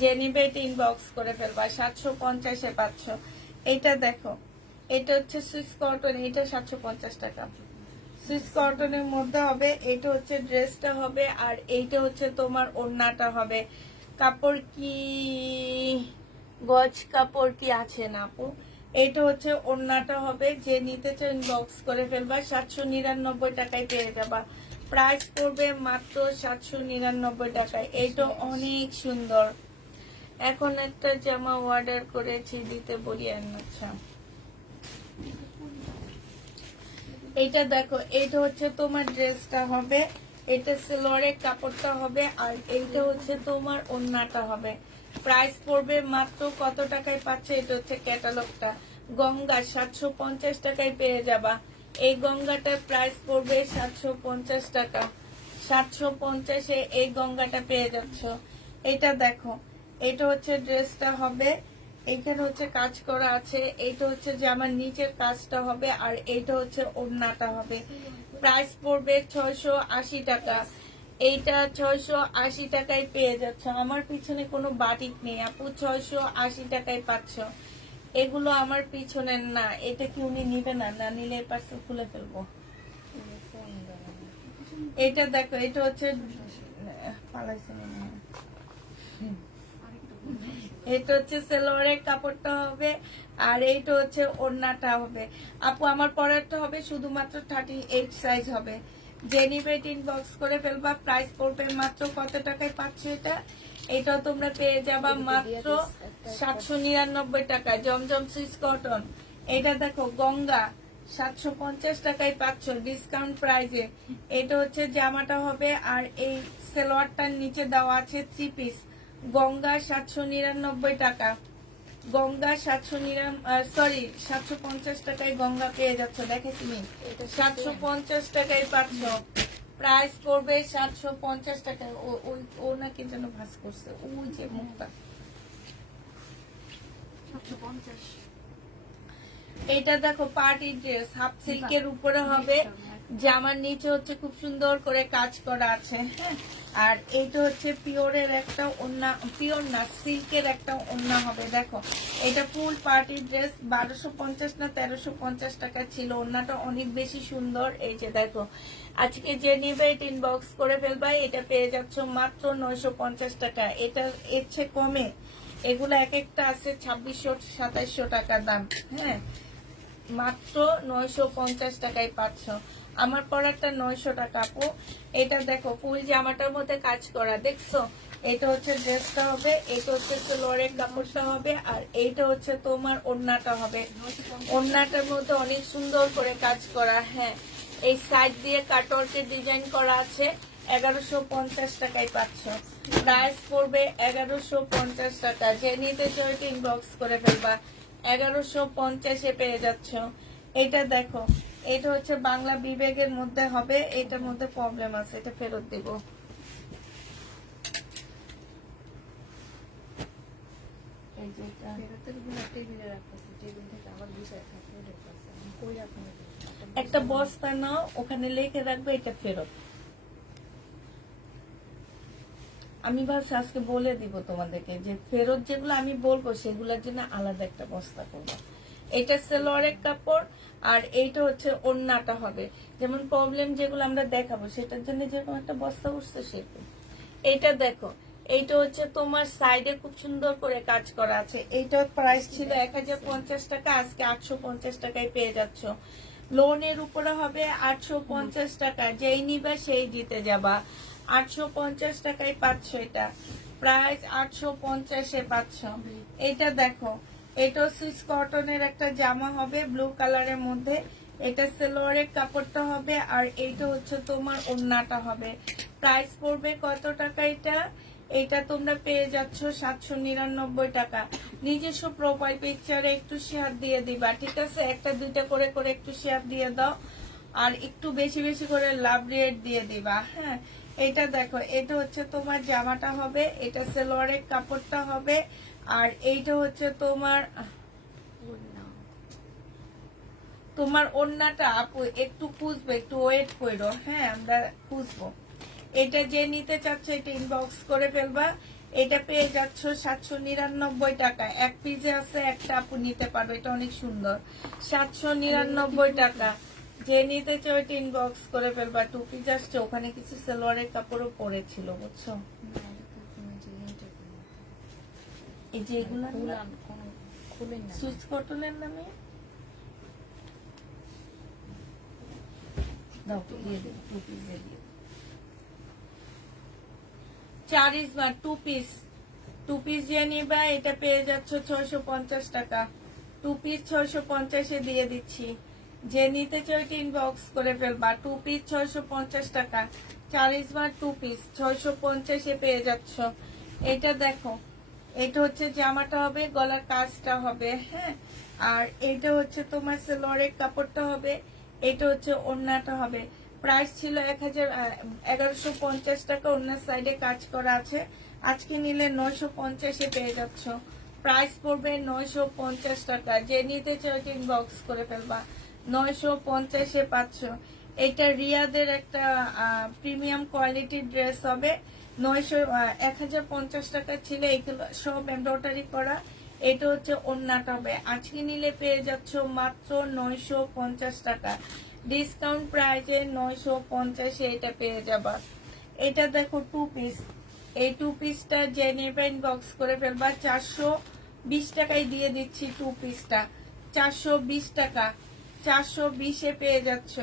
যে নিবে এটা ইনবক্স করে ফেলবা। 750-এ পাচ্ছ। এটা দেখো, এটা হচ্ছে সুইস কটন। এটা 750 টাকা। সুইস কটনের মধ্যে হবে। এটা হচ্ছে ড্রেসটা হবে আর এইটা হচ্ছে তোমার ওড়নাটা হবে। কাপড় কি গজ কাপড় কি আছে না আপু? এটা হচ্ছে ওড়নাটা হবে। যে নিতে চাও ইনবক্স করে ফেলবা। 799 টাকায় পেয়ে যাবা। প্রাইস পড়বে মাত্র 799 টাকায়। এটা অনেক সুন্দর। এখন একটা জামা অর্ডার করেছি, দিতে বলি। আচ্ছা, এইটা দেখো, এইটা হচ্ছে তোমার ড্রেসটা হবে। এটা সালোয়ারের কাপড়টা হবে আর এইটা হচ্ছে তোমার ওড়নাটা হবে। প্রাইস পড়বে মাত্র কত টাকায় পাচ্ছে? এটা হচ্ছে ক্যাটালগটা। গঙ্গা 750 টাকায় পেয়ে যাবা। এই গঙ্গাটার প্রাইস পড়বে 750 টাকা। 750-এ এই গঙ্গাটা পেয়ে যাচ্ছ। এটা দেখো, এটা হচ্ছে ড্রেসটা হবে। এইখানে হচ্ছে কাজ করা আছে। এইটা হচ্ছে যে আমার নিচের কাজটা হবে আর এইটা হচ্ছে ওড়নাটা হবে। প্রাইস পড়বে 680 টাকা। এইটা 680 টাকায় পেয়ে যাচ্ছ। আমার পিছনে কোনো বাটিক নেই আপু, 680 টাকায় পাচ্ছ। এগুলো আমার পিছনের না। এটা কি উনি নিবে না? না নিলে পার্সেল খুলে ফেলবো। এটা দেখো, এটা হচ্ছে পালাইছে মনে হয়। এটা হচ্ছে সালোয়ারের কাপড়টা হবে আর এইটা হচ্ছে ওড়নাটা হবে। আপু আমার পরেরটা হবে শুধুমাত্র 38 সাইজ হবে। যে নিবে ইনবক্স করে ফেলবা। প্রাইস পড়বে মাত্র কত টাকায় পাচ্ছ এটা? এটাও তোমরা পেয়ে যাবা মাত্র 799 টাকায়। জমজম সুইস কটন, এটা দেখো গঙ্গা 750 টাকায় পাচ্ছ ডিসকাউন্ট প্রাইজে। এটা হচ্ছে জামাটা হবে, আর এই সালোয়ারটার নিচে দেওয়া আছে 3 পিস। গঙ্গা 799 টাকা, গঙ্গা 750 টাকায় গঙ্গা পেয়ে যাচ্ছ। দেখে তুমি 750 টাকায় পাচ্ছ। প্রাইস পড়বে 750 টাকায়। ও নাকি যেন ভাস করছে, ওই যে মুখটা। 750। এটা দেখো পার্টি ড্রেস, হাফ সিল্কের উপরে হবে, জামার নিচে হচ্ছে খুব সুন্দর করে কাজ করা আছে। হ্যাঁ, আর এইটা হচ্ছে পিওরের একটা ওড়না, পিওর না সিল্কের একটা ওড়না হবে। দেখো এটা ফুল পার্টি ড্রেস, 1250 না 1350 টাকা ছিল। ওড়নাটা অনেক বেশি সুন্দর। এই যে দেখো, আজকে যে নিবে এটা ইনবক্স করে ফেলবা। এটা পেয়ে যাচ্ছ মাত্র 950 টাকা। এটা এর চেয়ে কমে এগুলো এক একটা আছে 2600-2700 টাকা দাম। হ্যাঁ, মাত্র 950 টাকায় পাচ্ছ। আমার পরারটা 900 টাকা আপু। এটা দেখো ফুল জামাটার মধ্যে কাজ করা, দেখছো? এটা হচ্ছে ড্রেসটা হবে, এটা হচ্ছে সালোয়ারের কাপড়টা হবে, আর এইটা হচ্ছে তোমার ওড়নাটা হবে। ওড়নাটার মধ্যে অনেক সুন্দর করে কাজ করা। হ্যাঁ, এই সাইড দিয়ে কাটওয়ার্কের ডিজাইন করা আছে। 1150 টাকায় পাচ্ছ। প্রাইস পড়বে 1150 টাকা। যে নিতে চাও ইনবক্স করে ফেলবা। 1150-এ পেয়ে যাচ্ছ। এটা দেখো, এটা হচ্ছে বাংলা বিবেকের মধ্যে হবে। এটার মধ্যে প্রবলেম আছে, এটা ফেরত দিব। এই যে এটা ফেরতের গুলো টেবিলে রাখতেছি, টেবিল থেকে আবার গুছায় থাকে দেখতেছি আমি কই রাখবো এটা? একটা বস্তা নাও, ওখানে লিখে রাখবে এটা ফেরত। আমি ভাবছি আজকে বলে দিব তোমাদেরকে যে ফেরত যেগুলো আমি বলবো সেগুলোর জন্য আলাদা একটা বস্তা করবো। এটা সালোয়ারের কাপড়, আর এইটা হচ্ছে ওড়নাটা হবে। যেমন প্রবলেম যেগুলো আমরা দেখাবো সেটার জন্য যেরকম একটা বস্তা উঠছে সেরকম। এইটা দেখো, এইটা হচ্ছে তোমার সাইডে খুব সুন্দর করে কাজ করা আছে। এইটার প্রাইস ছিল 1050 টাকা, আজকে 850 টাকায় পেয়ে যাচ্ছ। লোনের উপরে হবে 850 টাকা। যেই নিবা সেই দিতে যাবা। 850 টাকায় পাচ্ছ এটা। প্রাইস 850-এ পাচ্ছ। এটা দেখো, এটা সুইস কটনের একটা জামা হবে ব্লু কালারের মধ্যে। এটা সালোয়ারের কাপড়টা হবে, আর এইটা হচ্ছে তোমার ওড়নাটা হবে। প্রাইস পড়বে কত টাকা এটা? এটা তোমরা পেয়ে যাচ্ছ 799 টাকা। নিজস্ব প্রোফাইল পিকচারে একটু শেয়ার দিয়ে দিবা, ঠিক আছে? একটা দুইটা করে করে একটু শেয়ার দিয়ে দাও, আর একটু বেশি বেশি করে লাভ রেট দিয়ে দিবা। হ্যাঁ, এটা দেখো, এটা হচ্ছে তোমার জামাটা হবে, এটা সালোয়ারের কাপড়টা হবে, আর এইটা হচ্ছে তোমার তোমার ওড়নাটা। আপু একটু খুঁজবে, একটু ওয়েট করো। হ্যাঁ, আমরা খুঁজবো। এটা যে নিতে চাচ্ছে এটা ইনবক্স করে ফেলবা। এটা পেয়ে যাচ্ছ 799 টাকা। এক পিসে আছে একটা, আপু নিতে পারবে, এটা অনেক সুন্দর। 799 টাকা। যে নিতে চাও এটা ইনবক্স করে ফেলবা। 2 পিস আসছে, ওখানে কিছু সালোয়ারের কাপড়ও পরেছিল, বুঝছো? এই যে এগুলো সুইচ কটনের নামে দাও, দিয়ে দেবো 2 পিস দিয়ে দিও। 4 স্মার্ট 2 পিস। 2 পিস যে নিবা এটা পেয়ে যাচ্ছ 650 টাকা। 2 পিস 650-এ দিয়ে দিচ্ছি। যে নিতে চাও এটা ইনবক্স করে ফেলবা। 2 পিস 650 টাকা। 4 স্মার্ট 2 পিস 650-এ পেয়ে যাচ্ছ। এটা দেখো, এটা হচ্ছে জামাটা হবে, গলার কাজটা হবে। হ্যাঁ, আর এটা হচ্ছে তোমার সালোয়ারের কাপড়টা হবে, এটা হচ্ছে ওড়নাটা হবে। প্রাইস ছিল 1150 টাকা। ওড়নার সাইডে কাজ করা আছে। আজকে নিলে 950-এ পেয়ে যাচ্ছ। প্রাইস পড়বে 950 টাকা। যে নিতে চাও ইনবক্স করে ফেলবা। 950-এ পাচ্ছ। এটা রিয়াদের একটা প্রিমিয়াম কোয়ালিটির ড্রেস হবে। 1050 টাকা ছিল। এগুলো সব এমব্রয়ডারি করা। এটা হচ্ছে ওড়নাটা হবে। আজকে নিলে পেয়ে যাচ্ছ মাত্র 950 টাকা। ডিসকাউন্ট প্রাইজে 950-এ এটা পেয়ে যাবা। এটা দেখো 2 পিস। এই 2 পিসটা যে নেবে ইনবক্স করে ফেলবা। 420 টাকায় দিয়ে দিচ্ছি 2 পিসটা। 420 টাকা। 420-এ পেয়ে যাচ্ছ।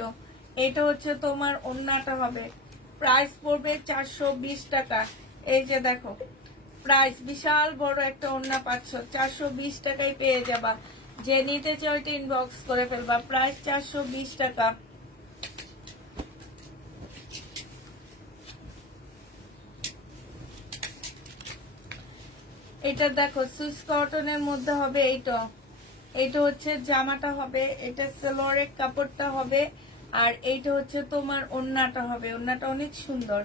এটা হচ্ছে তোমার ওড়নাটা হবে, প্রাইস পড়বে 420 টাকা। এই যে দেখো প্রাইস, বিশাল বড় একটা ওড়না পাচ্ছ, 420 টাকায় পেয়ে যাবা। যে নিতে চাও এটা ইনবক্স করে ফেলবা, প্রাইস 420 টাকা। এটা দেখো সুইস কটনের মধ্যে হবে। এইটা হচ্ছে জামাটা হবে, এটা সালোয়ারের কাপড়টা হবে, আর এইটা হচ্ছে তোমার ওড়নাটা হবে। ওড়নাটা অনেক সুন্দর।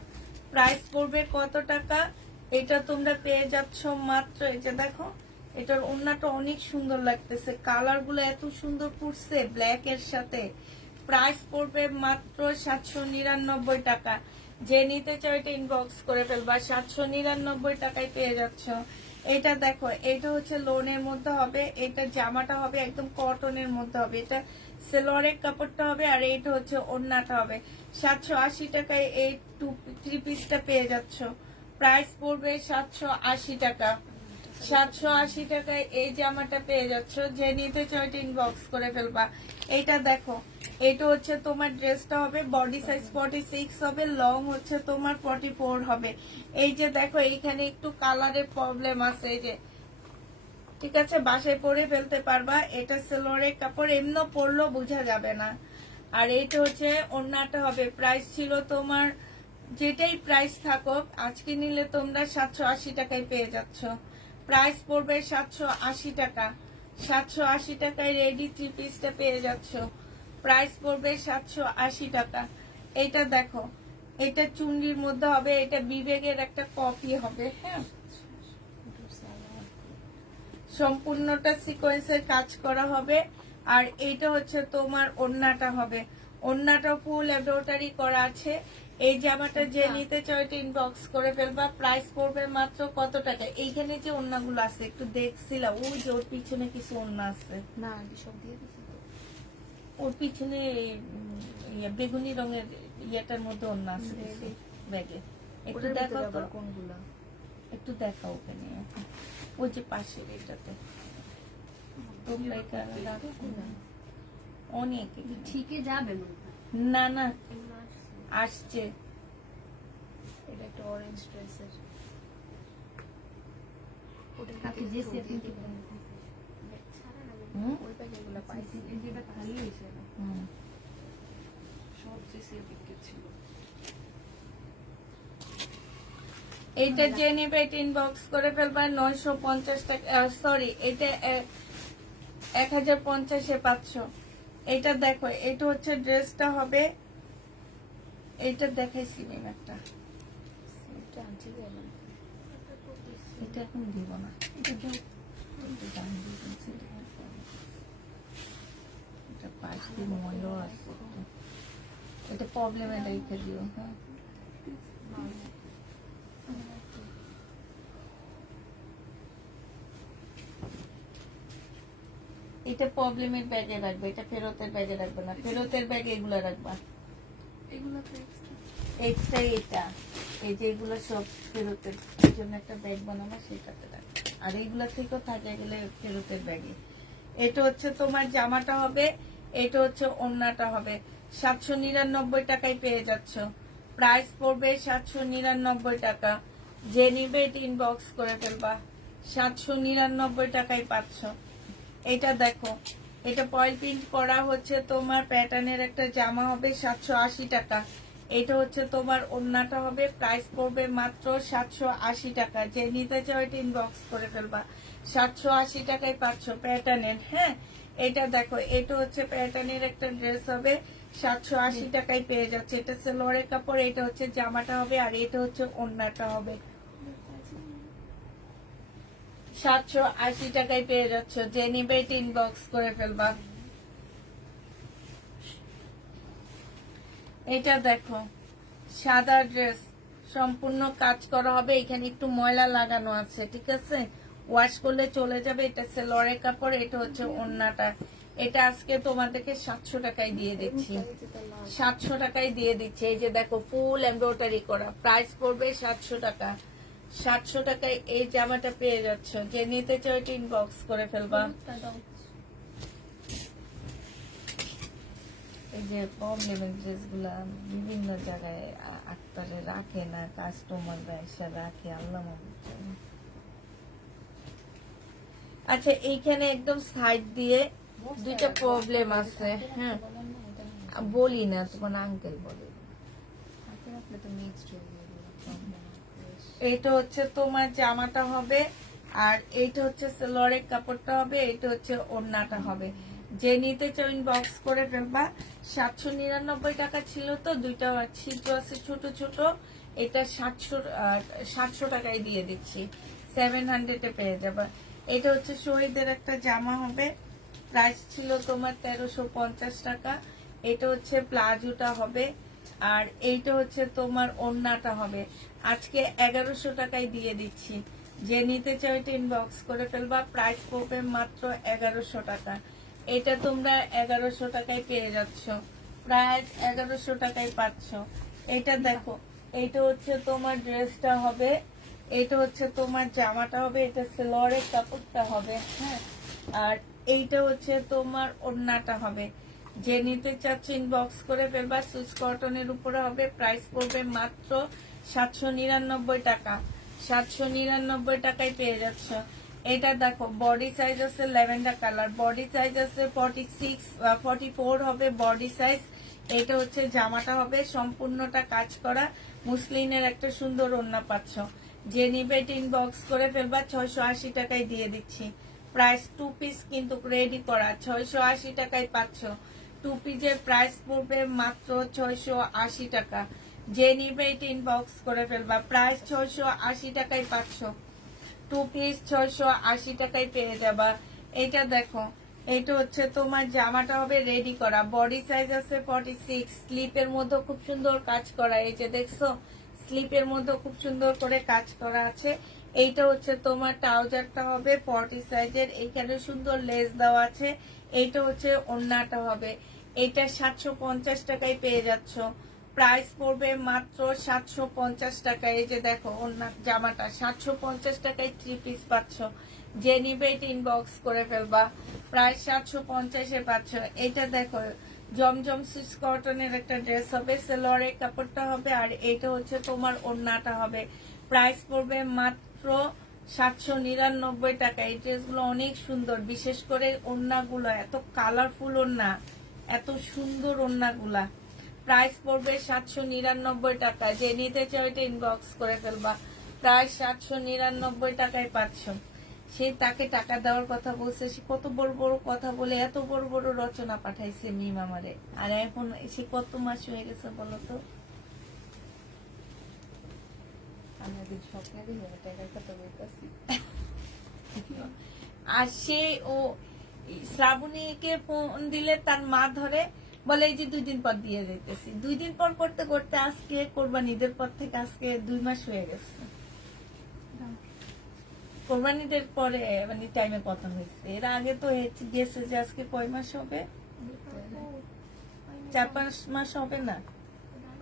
প্রাইস পড়বে কত টাকা? এটা তোমরা পেয়ে যাচ্ছ মাত্র, এই যে দেখো এটার ওড়নাটা অনেক সুন্দর লাগতেছে, কালার গুলো এত সুন্দর পড়ছে ব্ল্যাক এর সাথে। প্রাইস পড়বে মাত্র 799 টাকা। যে নিতে চাও এটা ইনবক্স করে ফেলবা, 799 টাকায় পেয়ে যাচ্ছ। এটা দেখো, এটা হচ্ছে লোনের মধ্যে হবে, এটা জামাটা হবে একদম কটনের মধ্যে হবে, এটা সেলোয়ারের কাপড়টা হবে, আর এইটা হচ্ছে ওড়নাটা হবে। 780 টাকায় এই থ্রি পিসটা পেয়ে যাচ্ছ। প্রাইস পড়বে 780 টাকা। 780 টাকায় এই জামাটা পেয়ে যাচ্ছ। যে নিতে চাও এটা ইনবক্স করে ফেলবা। এইটা দেখো, এটা হচ্ছে তোমার ড্রেসটা হবে, বডি সাইজ 46 হবে, লং হচ্ছে তোমার 44 হবে। এই যে দেখো এইখানে একটু কালারের প্রবলেম আছে, এই যে ঠিক আছে, বাসায় পরে ফেলতে পারবা। এটা সেলোয়ারের কাপড়, এমনি পরলেও বোঝা যাবে না। আর এইটা হচ্ছে ওড়নাটা হবে। প্রাইস ছিল তোমার, যেটাই প্রাইস থাকুক, আজকে নিলে তোমরা 780 টাকায় পেয়ে যাচ্ছ। প্রাইস পড়বে 780 টাকা। 780 টাকায় রেডি থ্রি পিসটা পেয়ে যাচ্ছ। প্রাইস পড়বে 780 টাকা। এটা দেখো, এটা চুন্ডির মধ্যে হবে, এটা বিবেকের একটা কপি হবে। হ্যাঁ, সম্পূর্ণটা সিকোয়েন্সের কাজ করা হবে। আর এইটা হচ্ছে তোমার ওড়নাটা হবে, ওড়নাটা ফুল এমব্রয়ডারি করা আছে। এই জামাটা যে নিতে চাও এটা ইনবক্স করে ফেলবা। প্রাইস পড়বে মাত্র কত টাকা? এইখানে যে ওড়নাগুলো আছে একটু দেখছিলাম, ওই যে ওর পিছনে কিছু ওড়না আছে, না আন্টি সব দিয়ে দিছি তো। ওর পিছনে বেগুনি রঙের ইয়েটার মধ্যে ওড়না আছে ব্যাগে। ব্যাগে। একটু ওটার দেখাও ভিতরে তো, আবার কোনগুলা? একটু দেখাও ওখানে, ওই যে পাশের এটাতে তোমরা এখানে রাখো না। অনেক এখানে। ঠিকই যাবে মনে হয়। না না, এগুলো আসছে। আসছে। এটা একটা অরেঞ্জ ড্রেসের। ওটা কাকে যে সেট নিতে পারেন। ছাড়া না হুম? ওই প্যাকেটগুলো পাইছি। এই যে এটা খালি হয়েছে না, হুম। সব যে সেট বিক্রি ছিল। এইটা যে নেবে এটা ইনবক্স করে ফেলবা। 950 টাকা, সরি এটা 1050-এ পাচ্ছ। এটা দেখো, এটা হচ্ছে ড্রেসটা হবে, এইটা দেখাইছি ম্যাম একটা, এটা আনছি কেন? এটা এখন দিব না, এটা দাও, এটা দাম দিয়ে দিচ্ছি, এটা পাশ দিয়ে ময়ূর আছে, এটা প্রবলেমে রেখে দিও। হ্যাঁ, এটা প্রবলেমের ব্যাগে রাখবে, এটা ফেরতের ব্যাগে রাখবে না, ফেরতের ব্যাগে এগুলো রাখবা। এগুলো তো এক্সট্রা। এক্সট্রা এটা, এই যে এগুলো সব ফেরতের জন্য একটা ব্যাগ বানানো, সেটাতে রাখবে। আর এইগুলা থেকেও থাকে গেলে ফেরতের ব্যাগে। এটা হচ্ছে তোমার জামাটা হবে, এটা হচ্ছে ওড়নাটা হবে। 799 টাকায় পেয়ে যাচ্ছ। প্রাইস পড়বে 799 টাকা। যে নিবে এটা ইনবক্স করে ফেলবা। 799 টাকায় পাচ্ছ। এটা দেখো, এটা পয়েল প্রিন্ট করা হচ্ছে তোমার প্যাটার্নের একটা জামা হবে, 780 টাকা। এটা হচ্ছে তোমার ওড়নাটা হবে, প্রাইস পড়বে মাত্র 780 টাকা। যে নিতে চাও এটা ইনবক্স করে ফেলবা। 780 টাকায় পাচ্ছ প্যাটার্নের। হ্যাঁ, এটা দেখো, এটা হচ্ছে প্যাটার্নের একটা ড্রেস হবে, 780 টাকায় পেয়ে যাচ্ছে। এটা সেলোয়ারের কাপড়, এটা হচ্ছে জামাটা হবে, আর এটা হচ্ছে ওড়নাটা হবে। 780 টাকায় পেয়ে যাচ্ছ। যে নিবে এটা ইনবক্স করে ফেলবা। এটা দেখো, সাদা ড্রেস, সম্পূর্ণ কাজ করা হবে, এখানে একটু ময়লা লাগানো আছে, ঠিক আছে, ওয়াশ করলে চলে যাবে। এটা সেলোয়ারের কাপড়, এটা হচ্ছে ওড়নাটা। এটা আজকে তোমাদেরকে 700 টাকায় দিয়ে দিচ্ছি, 700 টাকায় দিয়ে দিচ্ছি। এই যে দেখো ফুল এমব্রয়ডারি করা, প্রাইস পড়বে 700 টাকা। 700 টাকায় এই জামাটা পেয়ে যাচ্ছ। যে নিতে চাও এটা ইনবক্স করে ফেলবা। এই যে প্রবলেমের ড্রেসগুলা বিভিন্ন জায়গায় আক্তারে রাখে না, কাস্টমার ব্যবসা রাখে, আল্লাহ মাহবুব জানে। আচ্ছা, এইখানে একদম সাইড দিয়ে দুইটা প্রবলেম আছে। হ্যাঁ, বলি না, তোমার আঙ্কেল বলে। হাতে রাখলে তো মিক্সড হয়ে যাবে প্রবলেম। এইটা হচ্ছে তোমার জামাটা হবে, আর এইটা হচ্ছে সেলোয়ারের কাপড়টা হবে, এইটা হচ্ছে ওড়নাটা হবে। যে নিতে চাও ইনবক্স করে ফেলবা। 799 টাকা ছিল, তো দুইটা ছিদ্র আছে ছোট ছোট, এটা 700 টাকায় দিয়ে দিচ্ছি, 700 পেয়ে যাবা। এটা হচ্ছে শহীদের একটা জামা হবে, প্রাইস ছিল তোমার 1350 টাকা। এটা হচ্ছে প্লাজোটা হবে, আর এইটা হচ্ছে তোমার ওড়নাটা হবে। আজকে 1100 টাকায় দিয়ে দিচ্ছি। যে নিতে চাও এটা ইনবক্স করে ফেলবা। প্রাইস পড়বে মাত্র 1100 টাকা। এটা তোমরা 1100 টাকায় পেয়ে যাচ্ছ, প্রাইস 1100 টাকায় পাচ্ছ। এটা দেখো, এইটা হচ্ছে তোমার ড্রেসটা হবে, এটা হচ্ছে তোমার জামাটা হবে, এটা সেলোয়ারের কাপড়টা হবে। হ্যাঁ, আর এইটা হচ্ছে তোমার ওড়নাটা হবে। যে নিতে চাচ্ছে ইনবক্স করে ফেলবা। সুইচ কটনের উপরে হবে, প্রাইস পড়বে মাত্র 799 টাকা। 799 টাকায় পেয়ে যাচ্ছ। এটা দেখো, বডি সাইজ আছে ল্যাভেন্ডার কালার, বডি সাইজ আছে 44 হবে বডি সাইজ। এটা হচ্ছে জামাটা হবে, সম্পূর্ণটা কাজ করা মুসলিনের একটা সুন্দর ওড়না পাচ্ছ। যে নিবে এটা ইনবক্স করে ফেলবা। 680 টাকায় দিয়ে দিচ্ছি। প্রাইস 2 পিস কিন্তু রেডি করা, 680 টাকায় পাচ্ছ। 2 পিসের প্রাইস পড়বে মাত্র 680 টাকা। যে নিবে এটা ইনবক্স করে ফেলবা। প্রাইস 680 টাকায় পাচ্ছ। 2 পিস 680 টাকায় পেয়ে যাবা। এটা দেখো, এটা হচ্ছে তোমার জামাটা হবে রেডি করা, বডি সাইজ আছে 46, স্লিপের মধ্যে খুব সুন্দর কাজ করা। এই যে দেখছো, স্লিপের মধ্যে খুব সুন্দর করে কাজ করা আছে। এইটা হচ্ছে তোমার ট্রাউজারটা হবে 40 সাইজের, এইখানে সুন্দর লেস দেওয়া আছে। এইটা হচ্ছে ওড়নাটা হবে। এটা 750 টাকায় পেয়ে যাচ্ছ। প্রাইস পড়বে মাত্র 750 টাকা। এই যে দেখো, ওড়না জামাটা 750 টাকায় 3 পিস পাচ্ছ। যে নিবে এটা ইনবক্স করে ফেলবা। প্রায় 750-এ পাচ্ছ। এটা দেখো, জমজম সুইচ কটনের একটা ড্রেস হবে, সেলোয়ারের কাপড়টা হবে, আর এটা হচ্ছে তোমার ওড়নাটা হবে। প্রাইস পড়বে মাত্র 799 টাকা। এই ড্রেসগুলো অনেক সুন্দর, বিশেষ করে ওড়নাগুলো এত কালারফুল ওড়না, এত সুন্দর ওড়নাগুলা। প্রাইস পড়বে 799 টাকা। যে নিতে চাও এটা ইনবক্স করে ফেলবা। প্রায় 799 টাকায় পাচ্ছ। সে তাকে টাকা দেওয়ার কথা বলছে, সে কত বড় বড় কথা বলে এত বড় বড় রচনা পাঠাইছে মিম আমারে। আর এখন সে কত মাস হয়ে গেছে বলো তো? আমি একদিন স্বপ্নে দেখি টাকার কথা বলতেছি। আর সে ও শ্রাবণীকে ফোন দিলে তার মা ধরে বলে, এই যে 2 দিন পর দিয়ে যাইতেছি। 2 দিন পর করতে করতে আজকে কোরবানিদের পর থেকে আজকে 2 মাস হয়ে গেছে। কোরবানিদের পরে মানে টাইমে কথা হয়েছে। এর আগে তো গেছে যে আজকে কয় মাস হবে, 4-5 মাস হবে না,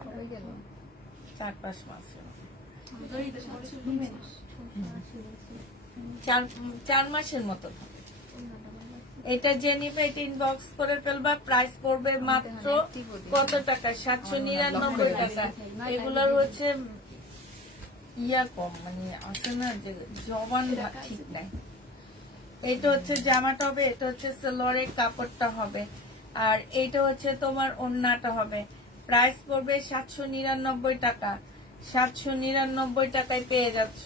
হয়ে গেল 4-5 মাস হবে। চার 4 মাসের মতো হবে। এটা যে নিবে এটা ইনবক্স করে ফেলবা। প্রাইস পড়বে মাত্র কত টাকা? 799 টাকা। এগুলোর হচ্ছে ইয়া কম, মানে আসে না যে জবান ঠিক নাই। এটা হচ্ছে জামাটা হবে, এটা হচ্ছে সেলোয়ারের কাপড়টা হবে, আর এইটা হচ্ছে তোমার ওড়নাটা হবে। প্রাইস পড়বে 799 টাকা। 799 টাকায় পেয়ে যাচ্ছ।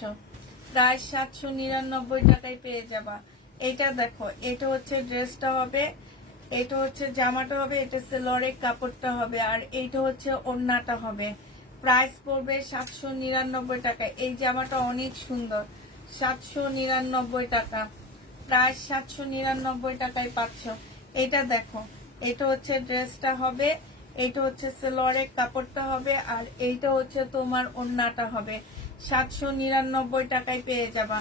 প্রায় 799 টাকায় পেয়ে যাবা। এটা দেখো, এটা হচ্ছে ড্রেসটা হবে, এটা হচ্ছে জামাটা হবে, এটা সেলোয়ারের কাপড়টা হবে, আর এইটা হচ্ছে ওড়নাটা হবে। প্রাইস পড়বে 799 টাকা। এই জামাটা অনেক সুন্দর, 799 টাকা। প্রায় 799 টাকায় পাচ্ছ। এটা দেখো, এটা হচ্ছে ড্রেসটা হবে, এটা হচ্ছে সেলোয়ারের কাপড়টা হবে, আর এইটা হচ্ছে তোমার ওড়নাটা হবে। 799 টাকায় পেয়ে যাবা।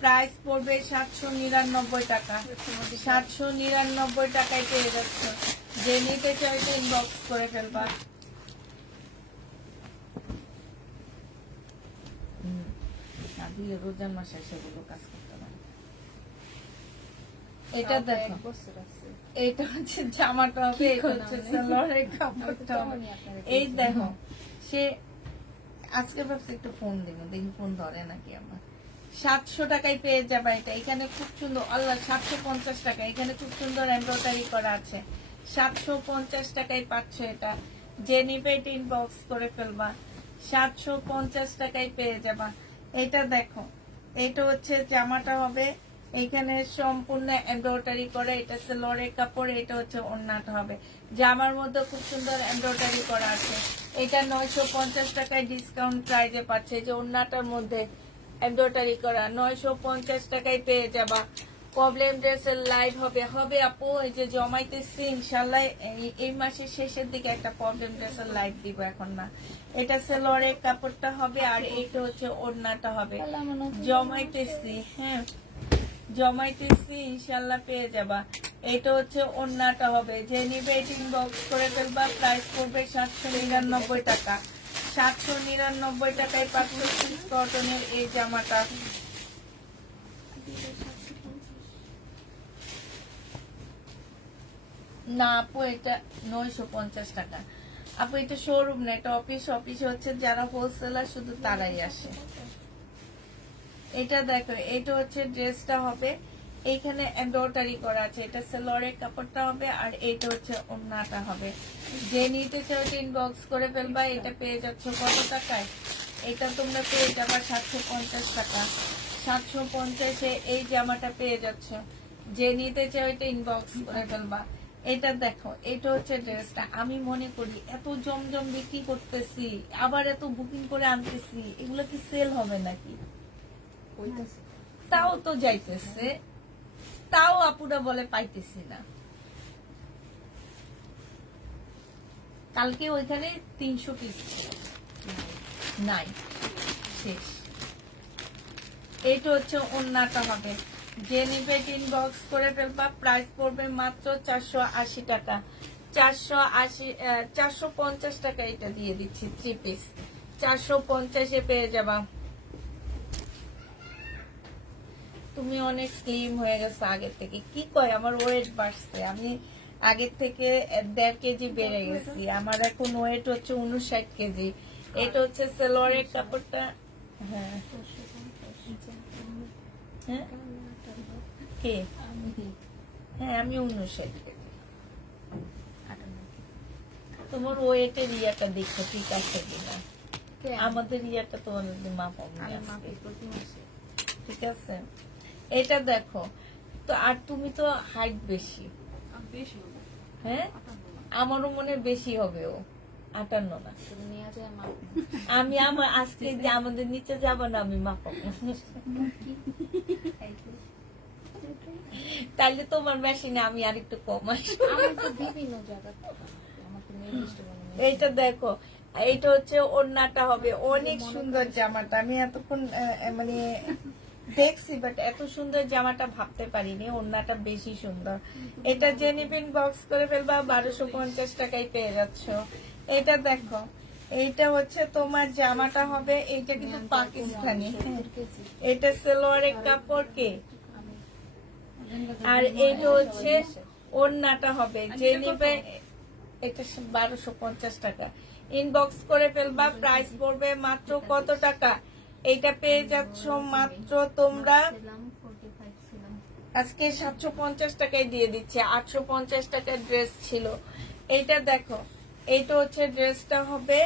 প্রাইস পড়বে 799 টাকা। 799 টাকায় পেয়ে যাচ্ছ। যে নিতে চাইতে ইনবক্স করে ফেলবা। না দিলে রোজার মাসে সেগুলো কাজ করতে পারে। এটা তাও তো দেখো 1 বছর আছে। এটা হচ্ছে জামাটা হবে, কি এটা কোন হচ্ছে আপনি? সালোয়ারের কাপড়টা হবে। আমি আপনারে এই দিয়েছি। দেখো সে আজকে ভাবছি একটু ফোন দিব, দেখি ফোন ধরে নাকি আমার। 700 টাকায় পেয়ে যাবা এটা। এখানে খুব সুন্দর, আল্লাহ 750 টাকা, এখানে খুব সুন্দর এমব্রয়ডারি করা আছে। 750 টাকায় পাচ্ছ এটা। যে নিবে এটা ইনবক্স করে ফেলবা। 750 টাকায় পেয়ে যাবা। এটা দেখো, এটা হচ্ছে জামাটা হবে, এইখানে সম্পূর্ণ এমব্রয়ডারি করা, এটা সালোয়ারের কাপড়, এটা হচ্ছে ওড়নাটা হবে। জামার মধ্যে খুব সুন্দর এমব্রয়ডারি করা আছে। এটা 950 টাকায় ডিসকাউন্ট প্রাইজে পাচ্ছে, যে ওড়নাটার মধ্যে এমব্রয়ডারি করা 950 টাকায় পেয়ে যাবা। প্রবলেম ড্রেসের লাইভ হবে হবে আপু, এই যে জমাইতেছি ইনশাল্লাহ এই মাসের শেষের দিকে একটা প্রবলেম ড্রেসের লাইভ দিব, এখন না। এটা সালোয়ারের কাপড়টা হবে, আর এইটা হচ্ছে ওড়নাটা হবে। জমাইতেছি, হ্যাঁ জমাইতেছি, ইনশাল্লাহ পেয়ে যাবা। এটা হচ্ছে ওড়নাটা হবে, যে নিবে এটা ইনবক্স করে ফেলবা। প্রাইস পড়বে 799 টাকা। 799 টাকায় পাচ্ছ সিল্ক কটনের এই জামাটা। না আপু, এটা 950 টাকা। আপু এটা শোরুম না, এটা অফিস। অফিসে হচ্ছে যারা হোলসেলার শুধু তারাই আসে। এটা দেখো, এটা হচ্ছে ড্রেসটা হবে, এইখানে এমব্রয়ডারি করা আছে, এটা সালোয়ারের কাপড়টা হবে, আর এইটা হচ্ছে ওড়নাটা হবে। যে নিতে চাও এটা ইনবক্স করে ফেলবা। এটা পেয়ে যাচ্ছ কত টাকায়? এটা তোমরা পেয়ে যাবা 750 টাকা। 750-এ এই জামাটা পেয়ে যাচ্ছ। যে নিতে চাও এটা ইনবক্স করে ফেলবা। এটা দেখো, এটা হচ্ছে ড্রেসটা। আমি মনে করি এত জমজম বিক্রি করতেছি, আবার এত বুকিং করে আনতেছি, এগুলো কি সেল হবে নাকি? হইতাছে। তাও তো যাইতেছে, তাও আপুরা বলে পাইতেছি না। কালকে ওইখানে 300 পিস নাই, শেষ। এইটা হচ্ছে ওড়নাটা হবে, যে নিবে ইনবক্স করে ফেলবা। প্রাইস পড়বে মাত্র 480 টাকা। 450 টাকা এটা দিয়ে দিচ্ছি 3 পিস। 450-এ পেয়ে যাবা। তুমি অনেক স্লিম হয়ে গেছো আগের থেকে। কি কয়, আমার ওয়েট বাড়ছে, আমি আগের থেকে 1.5 কেজি বেড়ে গেছি। আমার এখন ওয়েট হচ্ছে 59 কেজি। এটা হচ্ছে সালোয়ারের কাপড়টা। হ্যাঁ হ্যাঁ কে? হ্যাঁ আমি 59 কেজি। তোমার ওয়েটের ইয়াটা দেখো ঠিক আছে কিনা। আমাদের ইয়াটা তোমাদের মাপ আমি মাপি প্রতি মাসে। ঠিক আছে, এটা দেখো তো। আর তুমি তো হাইট বেশি, বেশি হবে হ্যাঁ 58 না। আমারও মনে হয় বেশি হবে, ও 58 না। তুমি নিয়ে যায় মাপ। আমি আমার আজকে যে আমাদের নিচে যাবো না, আমি মাপাবো। তাইলে তোমার মেশিনে আমি আর একটু কম আসবো। আমার তো বিভিন্ন জায়গা আমাকে নির্দিষ্ট কোনো এইটা দেখো, এইটা হচ্ছে ওড়নাটা হবে। অনেক সুন্দর জামাটা, আমি এতক্ষণ মানে দেখছি, বাট এত সুন্দর জামাটা ভাবতে পারিনি। ওড়নাটা বেশি সুন্দর। এটা যে নিবেন বক্স করে ফেলবা। 1250 টাকায় পেয়ে যাচ্ছ। এটা দেখো, এইটা হচ্ছে তোমার জামাটা হবে, এইটা কিন্তু পাকিস্তানি, হ্যাঁ। এটা সালোয়ারের কাপড় কে, আর এইটা হচ্ছে ওড়নাটা হবে। যে নিবে এটা 1250 টাকা। ইনবক্স করে ফেলবা। প্রাইস পড়বে মাত্র কত টাকা? এইটা পেয়ে যাচ্ছ মাত্র তোমরা আজকে 750 টাকায় দিয়ে দিচ্ছে। 850 টাকার ড্রেস ছিল। এইটা দেখো, এইটা হচ্ছে ড্রেসটা হবে,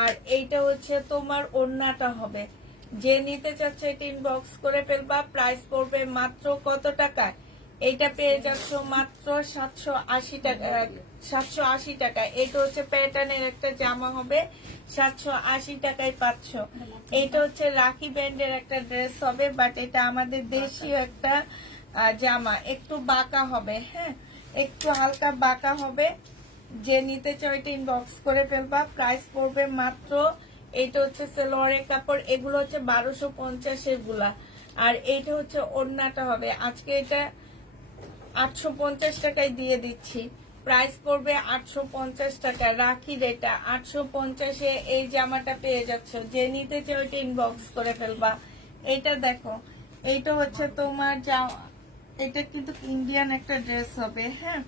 আর এইটা হচ্ছে তোমার ওড়নাটা হবে। যে নিতে চাচ্ছে এটা ইনবক্স করে ফেলবা। প্রাইস পড়বে মাত্র কত টাকা? এইটা পেয়ে যাচ্ছ মাত্র 780 টাকা। 780 টাকা। এটা হচ্ছে প্যাটার্নের একটা জামা হবে, 780 টাকায় পাচ্ছ। এইটা হচ্ছে রাখি ব্যান্ডের একটা ড্রেস হবে, বাট এটা আমাদের দেশীয় একটা জামা, একটু বাঁকা হবে, হ্যাঁ একটু হালকা বাঁকা হবে। যে নিতে চাও এটা ইনবক্স করে ফেলবা। প্রাইস পড়বে মাত্র, এইটা হচ্ছে সালোয়ারের কাপড়, এগুলো হচ্ছে 1250 এগুলা, আর এইটা হচ্ছে ওড়নাটা হবে। আজকে এটা 850 টাকায় দিয়ে দিচ্ছি। প্রাইস পড়বে 850 টাকা। রাখি রেটা 850-এ এই জামাটা পেয়ে যাচ্ছ। যে নিতে চাও এটা ইনবক্স করে ফেলবা। এইটা দেখো, এইটা হচ্ছে তোমার এটা কিন্তু ইন্ডিয়ান একটা ড্রেস হবে, হ্যাঁ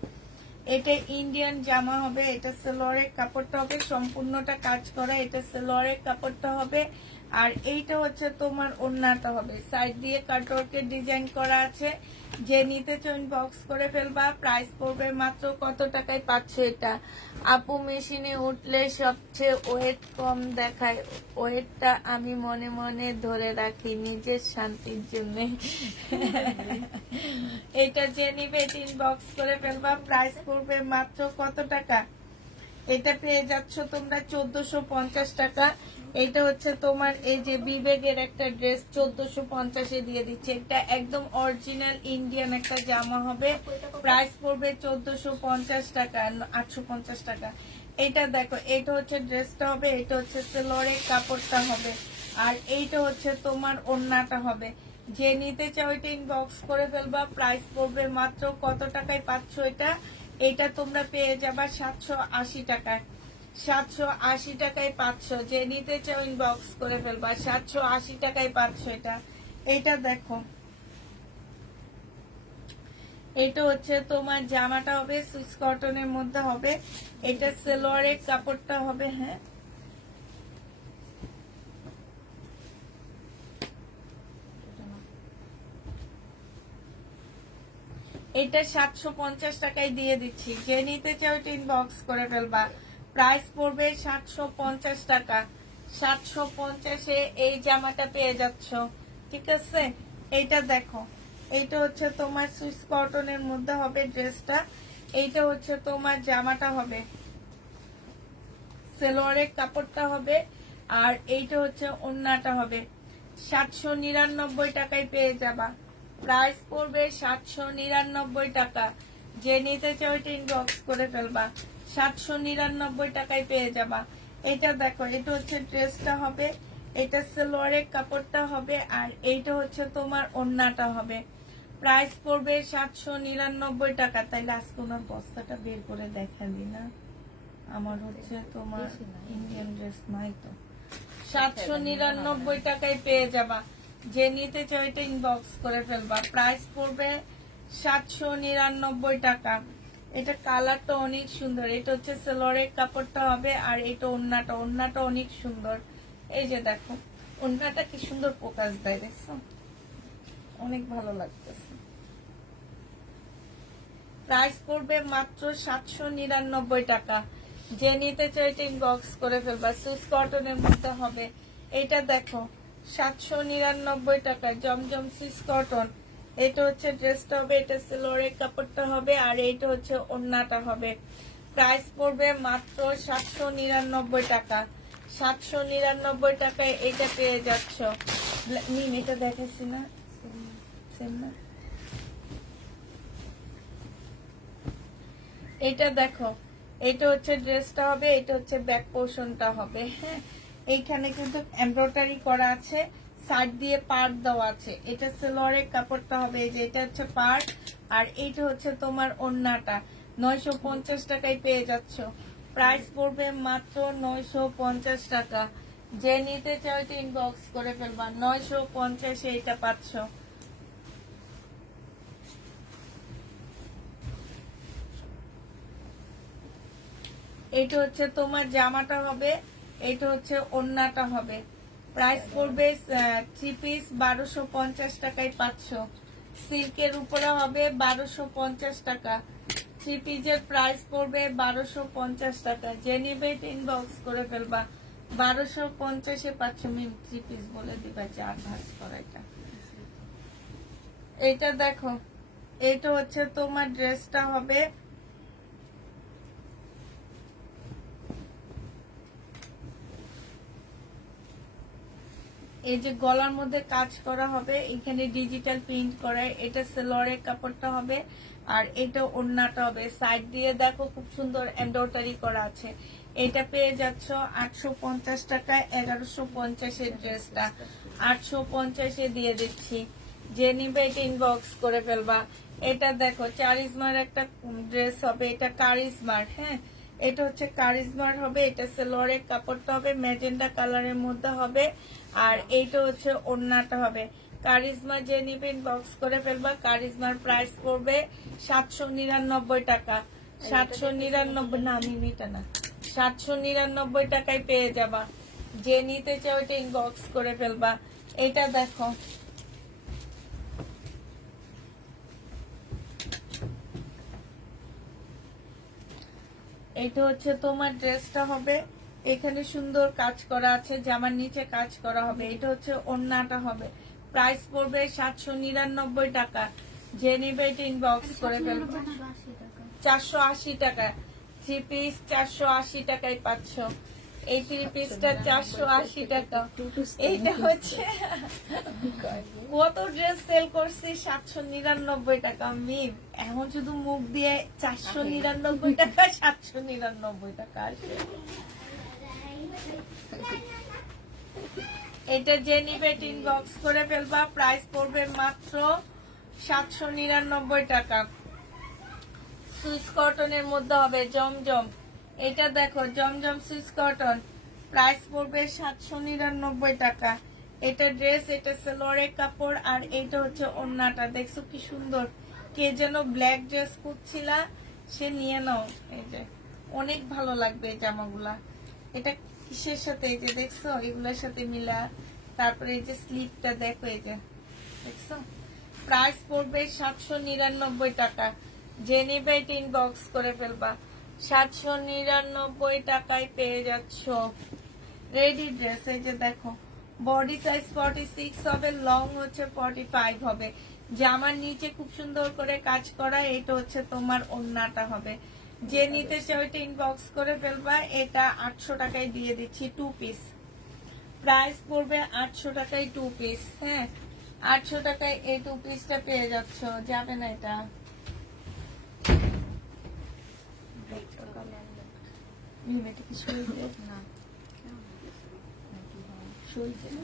এটা ইন্ডিয়ান জামা হবে। এটা সালোয়ারের কাপড়টা হবে সম্পূর্ণটা কাজ করা, এটা সালোয়ারের কাপড়টা হবে। আর এইটা হচ্ছে তোমার ওড়নাটা হবে, সাইড দিয়ে কাটওয়ার্কের ডিজাইন করা আছে। যে নিতে চান বক্স করে ফেলবা। প্রাইস পড়বে মাত্র কত টাকায় পাচ্ছ এটা? আপু মেশিনে উঠলে সবচেয়ে ওয়েট কম দেখায়, ওয়েটটা আমি মনে মনে ধরে রাখি নিজের শান্তির জন্য। এটা যে নিবে বক্স করে ফেলবা। প্রাইস পড়বে মাত্র কত টাকা? এটা পেয়ে যাচ্ছ তোমরা 1450 টাকা। এটা হচ্ছে তোমার এই যে বিবেকের একটা ড্রেস 1450-এ দিয়ে দিচ্ছে। এটা একদম অরিজিনাল ইন্ডিয়ান একটা জামা হবে। প্রাইস পড়বে 1450 টাকা, 850 টাকা। এটা দেখো, এটা হচ্ছে ড্রেসটা হবে, এটা হচ্ছে সেলোয়ারের কাপড়টা হবে, আর এইটা হচ্ছে তোমার ওড়নাটা হবে। যে নিতে চাও এটা ইনবক্স করে ফেলবা। প্রাইস পড়বে মাত্র কত টাকায় পাচ্ছ এটা? এটা তোমরা পেয়ে যাবা 780 টাকায়। 780 টাকায় পাচ্ছ। যে নিতে চাও ইনবক্স করে ফেলবা। 780 টাকায় পাচ্ছ এটা। এটা দেখো, এটা হচ্ছে তোমার জামাটা হবে সুইস কটনের মধ্যে হবে। এটা সালোয়ারের কাপড়টা হবে, হ্যাঁ এটা 750 টাকায় দিয়ে দিচ্ছি। যে নিতে চাও এটা ইনবক্স করে ফেলবা। প্রাইস পড়বে 750 টাকা। 750-এ এই জামাটা পেয়ে যাচ্ছ, ঠিক আছে। এইটা দেখো, এইটা হচ্ছে তোমার সুইস কটনের মধ্যে হবে ড্রেসটা। এইটা হচ্ছে তোমার জামাটা হবে, সালোয়ারের কাপড়টা হবে, আর এইটা হচ্ছে ওড়নাটা হবে। 799 টাকায় পেয়ে যাবা। প্রাইস পড়বে 799 টাকা। যে নিতে চাও এটা ইনবক্স করে ফেলবা। 799 টাকায় পেয়ে যাবা। এটা দেখো, এটা হচ্ছে ড্রেসটা হবে, এটা সালোয়ারের কাপড়টা হবে, আর এইটা হচ্ছে তোমার ওড়নাটা হবে। প্রাইস পড়বে 799 টাকা। তাইলে আজকে ওনার বস্তাটা বের করে দেখালি না, আমার হচ্ছে তোমার ইন্ডিয়ান ড্রেস নাই তো। 799 টাকায় পেয়ে যাবা। যে নিতে চাও এটা ইনবক্স করে ফেলবা। প্রাইস পড়বে 799 টাকা। এটা কালারটা অনেক সুন্দর। এটা হচ্ছে সালোয়ারের কাপড়টা হবে, আর এটা ওড়নাটা, ওড়নাটা অনেক সুন্দর। এই যে দেখো, ওড়নাটা কি সুন্দর ফোকাস দেয়, দেখছো? অনেক ভালো লাগতেছে। প্রাইস পড়বে মাত্র 799 টাকা। যে নিতে চাই এটা ইনবক্স করে ফেলবা। সুইস কটনের মধ্যে হবে। এটা দেখো, 799 টাকা জমজম সুইস কটন। এটা হচ্ছে ড্রেসটা হবে, এটা সালোয়ারের কাপড়টা হবে, আর এইটা হচ্ছে ওড়নাটা হবে। প্রাইস পড়বে মাত্র 799 টাকা। 799 টাকায় এটা পেয়ে যাচ্ছ। নিন, এটা দেখেছি না, সেম না? এটা দেখো, এটা হচ্ছে ড্রেসটা হবে, এটা হচ্ছে ব্যাক পোর্শনটা হবে, হ্যাঁ এইখানে কিন্তু এমব্রয়ডারি করা আছে, সাইড দিয়ে পার্ট দেওয়া আছে। এটা সালোয়ারের কাপড়টা হবে, এই যে এটা হচ্ছে পার্ট, আর এইটা হচ্ছে তোমার ওড়নাটা। 950 টাকায় পেয়ে যাচ্ছ। প্রাইস পড়বে মাত্র 950 টাকা। যে নিতে চাও এটা ইনবক্স করে ফেলবা। 950-এ এটা পাচ্ছ। এইটা হচ্ছে তোমার জামাটা হবে, এইটা হচ্ছে ওড়নাটা হবে। প্রাইস পড়বে 3 পিস 1250 টাকায় পাচ্ছ। সিল্কের উপরে হবে 1250 টাকা। 3 পিসের প্রাইস পড়বে 1250 টাকা। যে নিবে ইনবক্স করে ফেলবা। 1250-এ পাচ্ছ। মিম 3 পিস বলে দিবা, 4 ভাঁজ করা। এটা এইটা দেখো, এইটা হচ্ছে তোমার ড্রেসটা হবে। এই যে গলার মধ্যে কাজ করা হবে, এখানে ডিজিটাল প্রিন্ট করা। এটা সালোয়ারের কাপড়টা হবে, আর এটা ওড়নাটা হবে। সাইড দিয়ে দেখো খুব সুন্দর এমব্রয়ডারি করা আছে। এটা পেয়ে যাচ্ছ 850 টাকায়। 1150-এর ড্রেসটা 850-এ দিয়ে দিচ্ছি। যে নিবে এটা ইনবক্স করে ফেলবা। এটা দেখো, কারিজমার একটা ড্রেস হবে, এটা কারিজমার, হ্যাঁ এটা হচ্ছে কারিজমার হবে। এটা সালোয়ারের কাপড়টা হবে, ম্যাজেন্ডা কালারের মধ্যে হবে, আর এইটা হচ্ছে ওড়নাটা হবে। কারিজমা যে নিবে ইনবক্স করে ফেলবা। কারিজমার প্রাইস পড়বে 799 টাকা। 799 না, আমি এটা না, 799 টাকায় পেয়ে যাবা। যে নিতে চাও ওইটা ইনবক্স করে ফেলবা। এটা দেখো, এটা হচ্ছে তোমার ড্রেসটা হবে। এখানে সুন্দর কাজ করা আছে, জামার নিচে কাজ করা হবে। এটা হচ্ছে ওড়নাটা হবে। প্রাইস পড়বে 799 টাকা। যে নিবে এটা ইনবক্স করে ফেলবে। 480 টাকা 3 পিস, 480 টাকায় পাচ্ছ। এই 3 পিসটা 480 টাকা। এইটা হচ্ছে কত ড্রেস সেল করছি 799 টাকা। আমি এখন শুধু মুখ দিয়ে 499 টাকা 799 টাকা আসে। এটা যে নিবে ইনবক্স করে ফেলবা। প্রাইস পড়বে মাত্র 799 টাকা। সুইস কটনের মধ্যে হবে জমজম। এটা দেখো জমজম সুইস কটন। প্রাইস পড়বে 799 টাকা। এটা ড্রেস, এটা সালোয়ারের কাপড়, আর এটা হচ্ছে ওড়নাটা। দেখছো কি সুন্দর। কে যেন ব্ল্যাক ড্রেস খুঁজছিলা, সে নিয়ে নাও। এই যে অনেক ভালো লাগবে এই জামাগুলা। এটা কিসের সাথে, এই যে দেখছো এগুলোর সাথে মিলা। তারপরে এই যে স্লিপটা দেখো, এই যে দেখছো। প্রাইস পড়বে 799 টাকা। যে নিবে এটা ইনবক্স করে ফেলবা। 799 টাকায় পেয়ে যাচ্ছ রেডি ড্রেস। এই যে দেখো, বডি সাইজ 46 হবে, লং হচ্ছে 45 হবে। জামার নিচে খুব সুন্দর করে কাজ করা। এটা হচ্ছে তোমার ওড়নাটা হবে। যে নিতে চাও এটা ইনবক্স করে ফেলবা। এটা 800 টাকায় দিয়ে দিচ্ছি 2 পিস। প্রাইস পড়বে 800 টাকায় 2 পিস। হ্যাঁ, 800 টাকায় এই 2 পিসটা পেয়ে যাচ্ছ। যাবে না এটা। এটা কি সইছে? না সইছে না?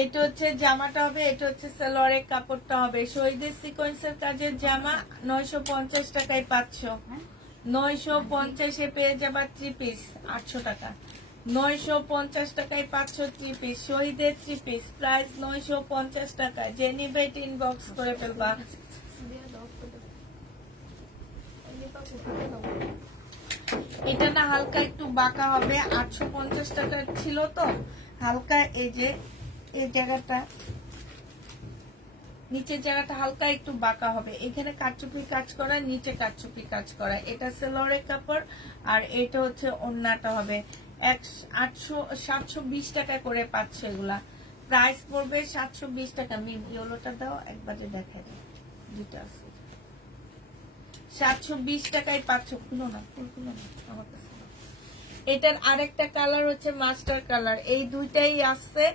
এটা হচ্ছে জামাটা হবে। এটা হচ্ছে সালোয়ারের কাপড়টা হবে। শহীদের সিকোয়েন্সের কাজের জামা 950 টাকায় পাচ্ছ। 950 পেয়ে যাবা 3 পিস 800 টাকা। 950 টাকায় পাচ্ছ 3 পিস। শহীদের 3 পিস প্রাইস 950 টাকা। যে নিবে এটা ইনবক্স করে ফেলবা। এটা না হালকা একটু বাঁকা হবে। 850 টাকা ছিল তো, হালকা এই যে এই জায়গাটা, নিচের জায়গাটা হালকা একটু বাঁকা হবে। এখানে কারচুপি কাজ করা, নিচে কারচুপি কাজ করা। এটা সালোয়ারের কাপড়, আর এটা হচ্ছে ওড়নাটা হবে। 720 টাকা করে পাচ্ছে এগুলা। প্রাইস পড়বে 720 টাকা। মিম ইয়েলোটা দাও, একবারে দেখা যায় দুটো আছে। 720 টাকায় পাচ্ছ। খুলো না, খুলো না আমার কাছে। এটার আরেকটা কালার হচ্ছে মাস্টার কালার। এই দুইটাই আসছে।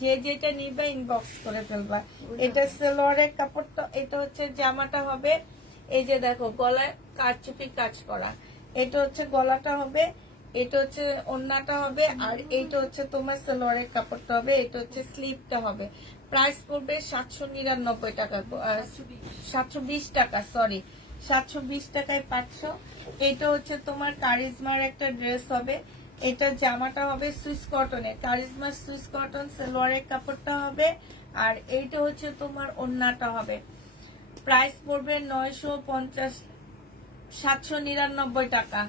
যে যেটা নিবে ইনবক্স করে ফেলবা। এটা সালোয়ারের কাপড়টা, এটা হচ্ছে জামাটা হবে। এই যে দেখো গলায় কারচুপি কাজ করা। এটা হচ্ছে গলাটা হবে, এটা হচ্ছে ওড়নাটা হবে, আর এইটা হচ্ছে তোমার সালোয়ারের কাপড়টা হবে। এটা হচ্ছে স্লিপটা হবে। প্রাইস পড়বে 799 টাকা, 720 টাকা, সরি 720 টাকায় পাচ্ছ। এটা হচ্ছে তোমার কারিজমার একটা ড্রেস হবে। এটা জামাটা হবে সুইস কটনের। কারিজমার সুইস কটন সালোয়ারের কাপড়টা হবে, আর এইটা হচ্ছে তোমার ওড়নাটা হবে। প্রাইস পড়বে 799 টাকা।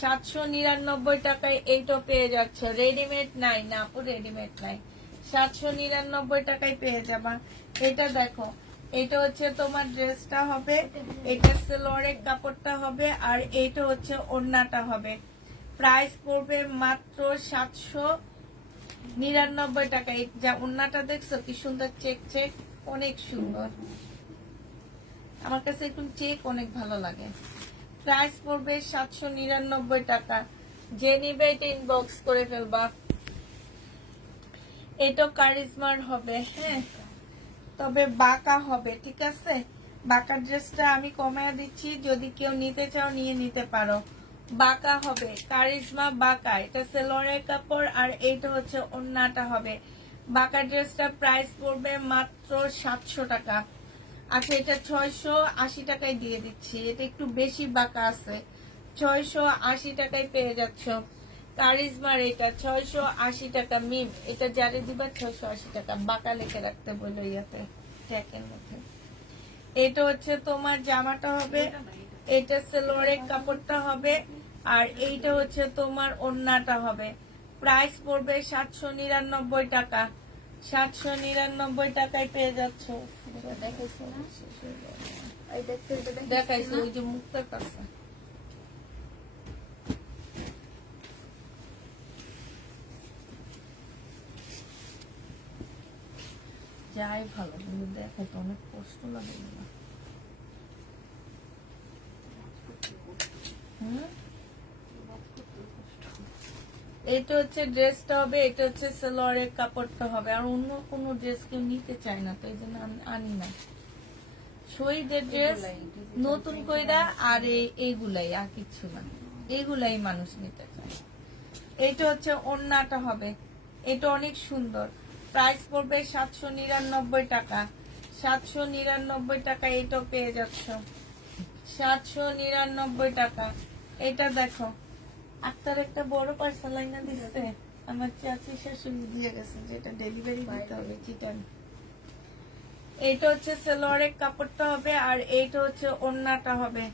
799 টাকায় এইটা পেয়ে যাচ্ছ। রেডিমেড নাই না আপু, রেডিমেড নাই। 799 টাকায় পেয়ে যাবা। এটা দেখো, এটা হচ্ছে তোমার ড্রেসটা হবে। এটা সালোয়ারের কাপড়টা হবে, আর এইটা হচ্ছে ওড়নাটা হবে। প্রাইস পড়বে মাত্র 799 টাকা। যা ওড়নাটা দেখছো কি সুন্দর, চেক চেক, অনেক সুন্দর। আমার কাছে একটু চেক অনেক ভালো লাগে। প্রাইস পড়বে 799 টাকা। যে নিবে এটা ইনবক্স করে ফেলবা। এটা কারিজমার হবে। হ্যাঁ, তবে বাঁকা হবে, ঠিক আছে। বাঁকা ড্রেসটা আমি কমায় দিচ্ছি, যদি কেউ নিতে চাও নিয়ে নিতে পারো। বাঁকা হবে, কারিজমা বাঁকা। এটা সালোয়ারের কাপড়, আর এইটা হচ্ছে ওড়নাটা হবে। বাঁকা ড্রেসটা প্রাইস পড়বে মাত্র 700 টাকা। আচ্ছা, এটা 680 টাকায় দিয়ে দিচ্ছি। এটা একটু বেশি বাঁকা আছে। 680 টাকায় পেয়ে যাচ্ছ। কারিজমার এটা 680 টাকা মিম, এটা যারে দিবা 680 টাকা, বাঁকা লিখে রাখতে বললো ইয়াতে ট্যাগের মধ্যে। এটা হচ্ছে তোমার জামাটা হবে, এটা সালোয়ারের কাপড়টা হবে, আর এইটা হচ্ছে তোমার ওড়নাটা হবে। প্রাইস পড়বে 799 টাকা। 799 টাকায় পেয়ে যাচ্ছ। দেখাইছো না? এই দেখতে এটা দেখাইছো ওই যে মুক্তার কাছে। যাই ভালো, কিন্তু দেখো তো অনেক কষ্ট লাগে না। হুম? এটা হচ্ছে ড্রেসটা হবে, এটা হচ্ছে সালোয়ারের কাপড়টা হবে, আর অন্য কোনো ড্রেস কেউ নিতে চায় না, তো এই জন্য আমি আনি না। শহীদের ড্রেস নতুন কইরা আর এইগুলাই, আর কিছু না, এইগুলাই মানুষ নিতে চায়। এইটা হচ্ছে ওড়নাটা হবে, এটা অনেক সুন্দর। প্রাইস পড়বে 799 টাকা। 799 টাকা এটাও পেয়ে যাচ্ছ। 799 টাকা। এটা দেখো, আক্তার একটা বড় পার্সেল আইনা দিচ্ছে, আমার চাচি শাশুড়ি দিয়ে গেছে, যেটা ডেলিভারি দিতে হবে চিটান। এইটা হচ্ছে সালোয়ারের কাপড়টা হবে, আর এইটা হচ্ছে ওড়নাটা হবে।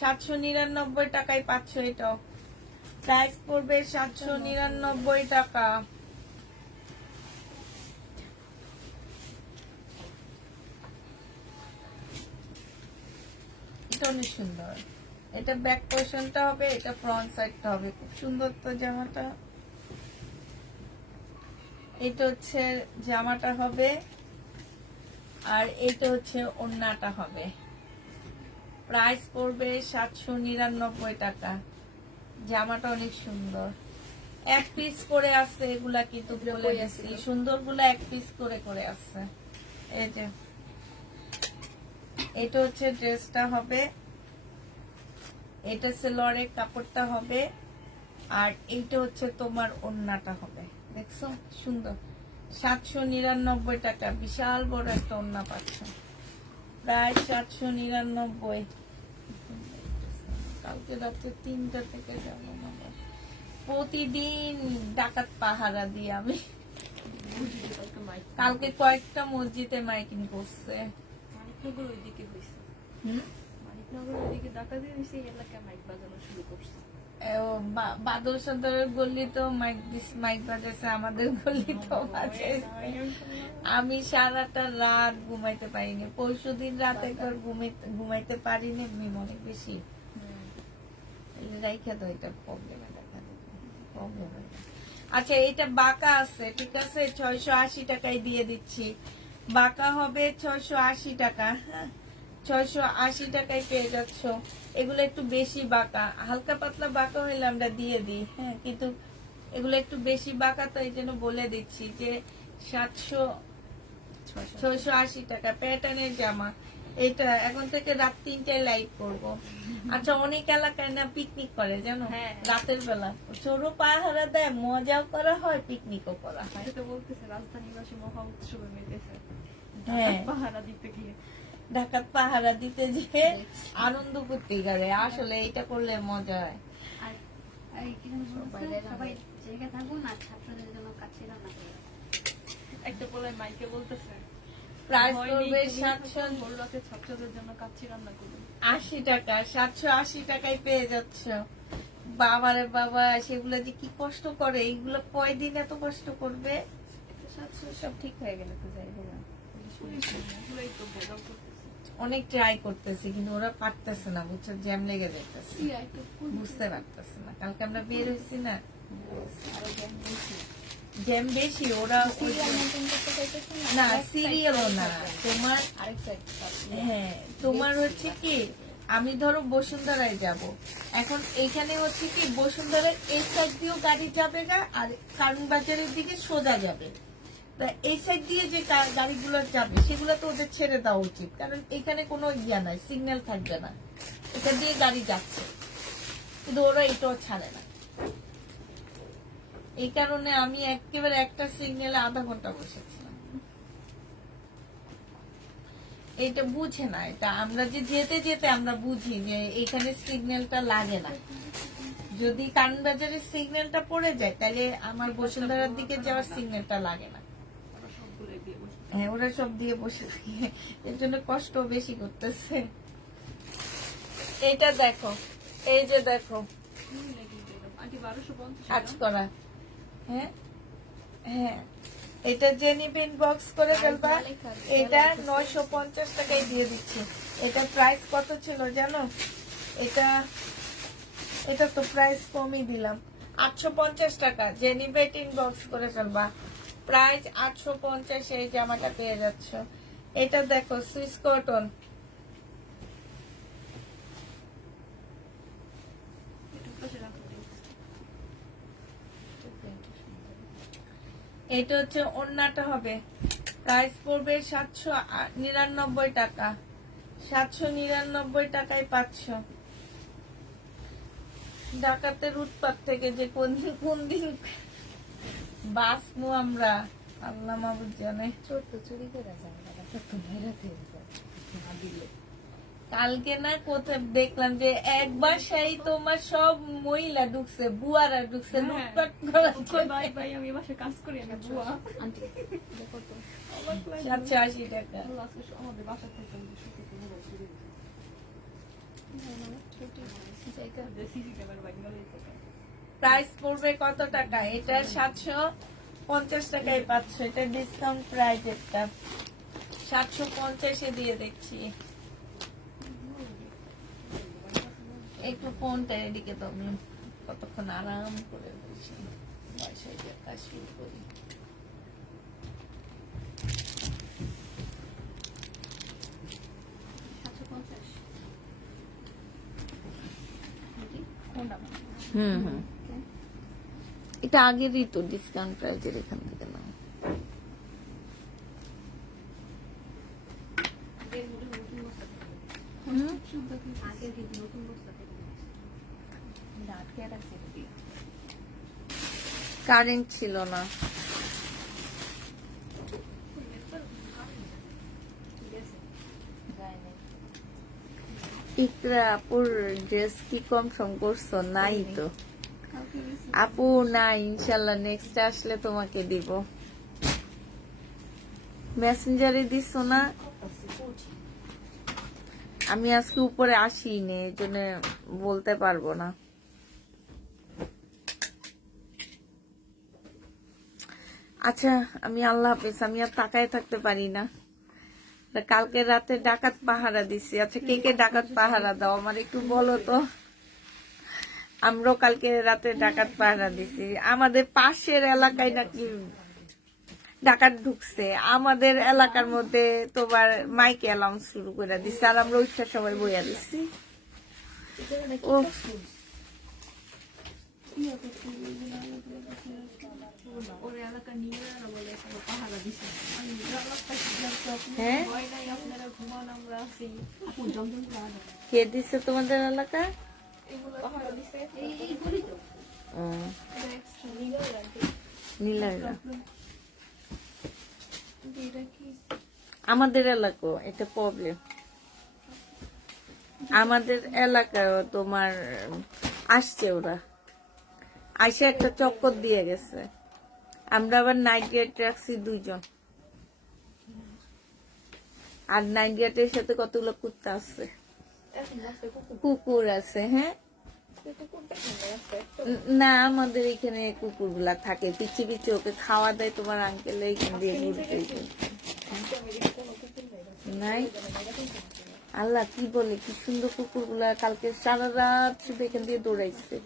799 টাকায় পাচ্ছ এটাও। প্রাইস পড়বে 799 টাকা। এটা অনেক সুন্দর। এটা ব্যাক পোর্শনটা হবে, এটা ফ্রন্ট সাইডটা হবে, খুব সুন্দর তো জামাটা। এটা হচ্ছে জামাটা হবে, আর এটা হচ্ছে ওড়নাটা হবে। প্রাইস পড়বে 799 টাকা। জামাটা অনেক সুন্দর, এক পিস করে আছে এগুলা, কিন্তু বলে গেছি সুন্দর গুলা এক পিস করে করে আছে। এই যে এটা হচ্ছে ড্রেসটা হবে, এটা সালোয়ারের কাপড়টা হবে, আর এইটা হচ্ছে তোমার ওড়নাটা হবে। দেখছো সুন্দর। 799 টাকা, বিশাল বড় একটা ওড়না পাচ্ছ। প্রায় 799। কালকে রাত্রে 3টা থেকে যাবো, মানে প্রতিদিন ডাকাত পাহারা দিই আমি। কালকে কয়েকটা মসজিদে মাইকিং করছে। মানিকনগর ওইদিকে হয়েছে, হুম, মানিকনগর ওইদিকে ডাকাতি হয়েছে, এই এলাকায় মাইক বাজানো শুরু করছে। বাদল সদরের গল্লি তো মাইক বাজাইছে, আমাদের গল্লি তো বাজাইছে। আমি সারাটা রাত ঘুমাইতে পারিনি, পরশুদিন রাত একবার ঘুমাইতে পারিনি, এমনি অনেক বেশি রাইখা তো এটা প্রবলেমে দেখা প্রবলেম। আচ্ছা, এটা বাঁকা আছে, ঠিক আছে, 680 টাকায় দিয়ে দিচ্ছি। বাঁকা হবে 680 টাকা। হ্যাঁ, 680 টাকায় পেয়ে যাচ্ছ। এগুলো একটু বেশি বাঁকা, হালকা পাতলা বাঁকা হইলে আমরা দিয়ে দিই, হ্যাঁ, কিন্তু এগুলো একটু বেশি বাঁকা, তো এই জন্য বলে দিচ্ছি যে 680 টাকা প্যাটার্নের জামা। এটা এখন থেকে রাত 3টায় লাইভ করবো। আচ্ছা, অনেক এলাকায় না পিকনিক করে জানো, হ্যাঁ। রাতের বেলা চোরও পাহারা দেয়, মজাও করা হয়, পিকনিকও করা হয়। এটা বলতেছে রাজধানীবাসী মহা উৎসবে মেতেছে, হ্যাঁ, পাহারা দিতে গিয়ে। ঢাকার পাহারা দিতে যেয়ে আনন্দ করতে গেলে, আসলে এটা করলে মজা হয়। আর আর কি যেন বলছে, সবাই জায়গা থাকুন আর ছাত্রদের জন্য কাছে রান্না করে। একটা বলে মাইকে বলতেছে প্রাইস ভয় করবে নেই, তুমি 780 ভোর রাতে ছাত্রদের জন্য কাচ্চি রান্না করুন। টাকা। 780 টাকায় পেয়ে যাচ্ছ। বাবারে বাবা, সেগুলো যে কি কষ্ট করে, এইগুলো কয়দিন এত কষ্ট করবে। 700 সব ঠিক হয়ে গেলে তো যাই হোক না। এগুলোই তো ভেজাল করতেছে। অনেক ট্রাই করতেছি, কিন্তু ওরা পারতেছে না, বুঝছো, জ্যাম লেগে যাইতেছে, কি একটা ফুল বুঝতে পারতেছে না। কালকে আমরা বের হয়েছি না, আরো জ্ঞান বেশি। জ্যাম বেশি, ওরা সিরিয়াল মেনটেন করতে চাইতেছে না, এক সিরিয়ালও side না থাকবে। তোমার। আরেক সাইড হ্যাঁ, তোমার হচ্ছে কি, আমি ধরো বসুন্ধরায় যাব, এখন এখানে হচ্ছে কি বসুন্ধরার এই সাইড দিয়েও গাড়ি যাবে না, আর কারণ বাজারের দিকে সোজা যাবে। তা এই সাইড দিয়ে যে গাড়িগুলো যাবে সেগুলো তো ওদের ছেড়ে দেওয়া উচিত, কারণ এখানে কোনো ইয়া নাই, সিগন্যাল থাকবে না, এখান দিয়ে গাড়ি যাচ্ছে, কিন্তু ওরা এটাও ছাড়ে না। এই কারণে আমি একেবারে একটা সিগন্যালে আধা ঘন্টা বসেছিলাম। এটা বুঝে না, এটা আমরা যে যেতে যেতে আমরা বুঝি যে এখানে সিগন্যালটা লাগে না, যদি কারণ বাজারের সিগন্যালটা পড়ে যায় তাহলে আমার বসুন্ধরার দিকে যাওয়ার সিগন্যালটা লাগে না। ওরা সবগুলো দিয়ে বসে হ্যাঁ, ওরা সব দিয়ে বসে থাকে, এর জন্য কষ্ট বেশি করতেছে। এটা দেখো, এই যে দেখো আন্টি 1250 কাজ করা। হ্যাঁ হ্যাঁ, এটা জেনিবিন বক্স করে ফেলবা। এটা 950 টাকায় দিয়ে দিচ্ছি। এটা প্রাইস কত ছিল জানো? এটা তো প্রাইস কমই দিলাম, 850 টাকা। জেনিবেটিন বক্স করে ফেলবা, প্রাইস 850। এই জামাটা পেয়ে যাচ্ছ। এটা দেখো সুইস কটন, এটা হচ্ছে ওড়নাটা হবে, প্রাইস পড়বে 799 টাকা। 799 টাকায় পাচ্ছ। ডাকাতের উৎপাত থেকে যে কোন দিন বাঁচবো আমরা আল্লাহ মাহবুব জানে। কালকে না কোথায় দেখলাম যে এক বাসায় তোমার সব মহিলা ঢুকছে, বুয়ারা ঢুকছে লুটপাট করার জন্য। ভাই ভাই আমি এই বাসায় কাজ করি, আমি বুয়া। আন্টি দেখো তো 780 টাকা। আল্লাহ আজকে আমাদের বাসা থেকে আমি শুতে কোনো বল করে যে সিসি ক্যামেরা বাইক গেলে তো প্রাইস পড়বে কত টাকা? এটা 750 টাকায় পাচ্ছ। এটা ডিসকাউন্ট প্রাইস, একটা 750 দিয়ে দেখছি। একটু ফোনটা এদিকে তো আমি কতক্ষণ আরাম করে বসি, বাসায় গিয়ে কাজ শুরু করি। এটা আগেরই তো ডিসকাউন্ট প্রাইজের, এখান থেকে না। কারেন্ট ছিল না। ইকরা আপুর ড্রেস কি কম সম করছো? নাই তো আপু, না ইনশাল্লাহ নেক্সট আসলে তোমাকে দিব। মেসেঞ্জারে দিছো না? আমি আজকে উপরে আসিনি, এই জন্য বলতে পারবো না। আচ্ছা, আমি আল্লাহ হাফেজ, আমি আর তাকায় থাকতে পারি না। কালকে রাতে ডাকাত পাহারা দিছি। আচ্ছা, কে কে ডাকাত পাহারা দাও আমার একটু বলো তো। আমরাও কালকে রাতে ডাকাত পাহারা দিছি। আমাদের পাশের এলাকায় নাকি ডাকাত ঢুকছে, আমাদের এলাকার মধ্যে তোমার মাইকে অ্যালাউন্স শুরু করে দিচ্ছে, আর আমরা ওইটা সবাই বইয়া দিচ্ছি। ও ওর এলাকার নিয়েরা বলে পাহারা দিছে। হ্যাঁ, ভয় নাই, আপনারা ঘুমান, আমরা আছি। আপু জমজম পাহারা কে দিচ্ছে তোমাদের এলাকা? এগুলো পাহারা দিছে। এইগুলি তো ও, এক্সট্রা লিগাল রাখে। নীলারা। এটা কি আমাদের এলাকাও এটা প্রবলেম। আমাদের এলাকায় তোমার আসছে, ওরা আইসা একটা চক্কর দিয়ে গেছে। আমরা আবার নাইট গেট রাখছি 2 জন, আর নাইট গেটের সাথে কতগুলো কুত্তা আছে, এখন রাস্তায় কুকুর কুকুর আছে। হ্যাঁ, কুকুরটা কেন রাস্তায়? না আমাদের এখানে কুকুর গুলা থাকে, পিছিয়ে পিছিয়ে ওকে খাওয়া দেয় তোমার আঙ্কেল, এইখান দিয়ে ঘুরতে নাই। আল্লাহ কি বলে, কি সুন্দর কুকুর গুলা, কালকে সারা রাত শুধু এখান দিয়ে দৌড়াইছে।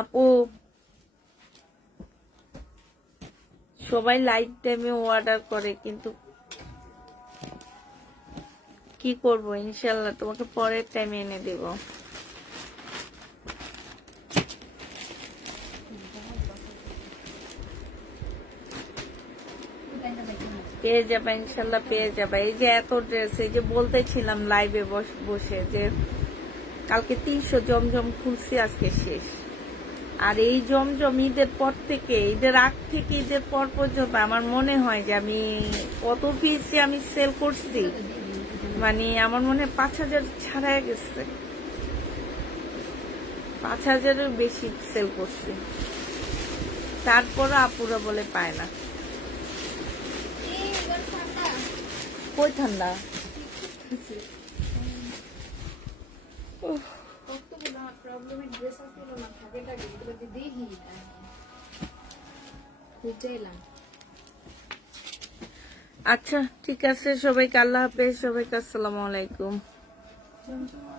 আপু, সবাই লাইট টাইমে অর্ডার করে, কিন্তু কি করব, ইনশাল্লাহ তোমাকে পরের টাইমে এনে দেব। পেয়ে যাবা ইনশাল্লাহ, পেয়ে যাবা। এই যে এত ড্রেস, এই যে বলতেছিলাম লাইভে বসে যে কালকে 300 জমজম খুলছি, আজকে শেষ। আর এই জমজম ঈদের পর থেকে, ঈদের আগ থেকে ঈদের পর পর্যন্ত আমার মনে হয় যে আমি কত পিস আমি সেল করছি, মানে আমার মনে হয় 5,000 ছাড়াই গেছে, 5,000-এর বেশি সেল করছি। তারপর আপুরা বলে পায় না। কই ঠান্ডা? কতগুলো প্রবলেমের ড্রেস আসছিল না, থাকে থাকে এগুলো দেখি বুঝাইলাম। আচ্ছা ঠিক আছে, সবাইকে আল্লাহ হাফেজ, সবাইকে আসসালামু আলাইকুম। চমচম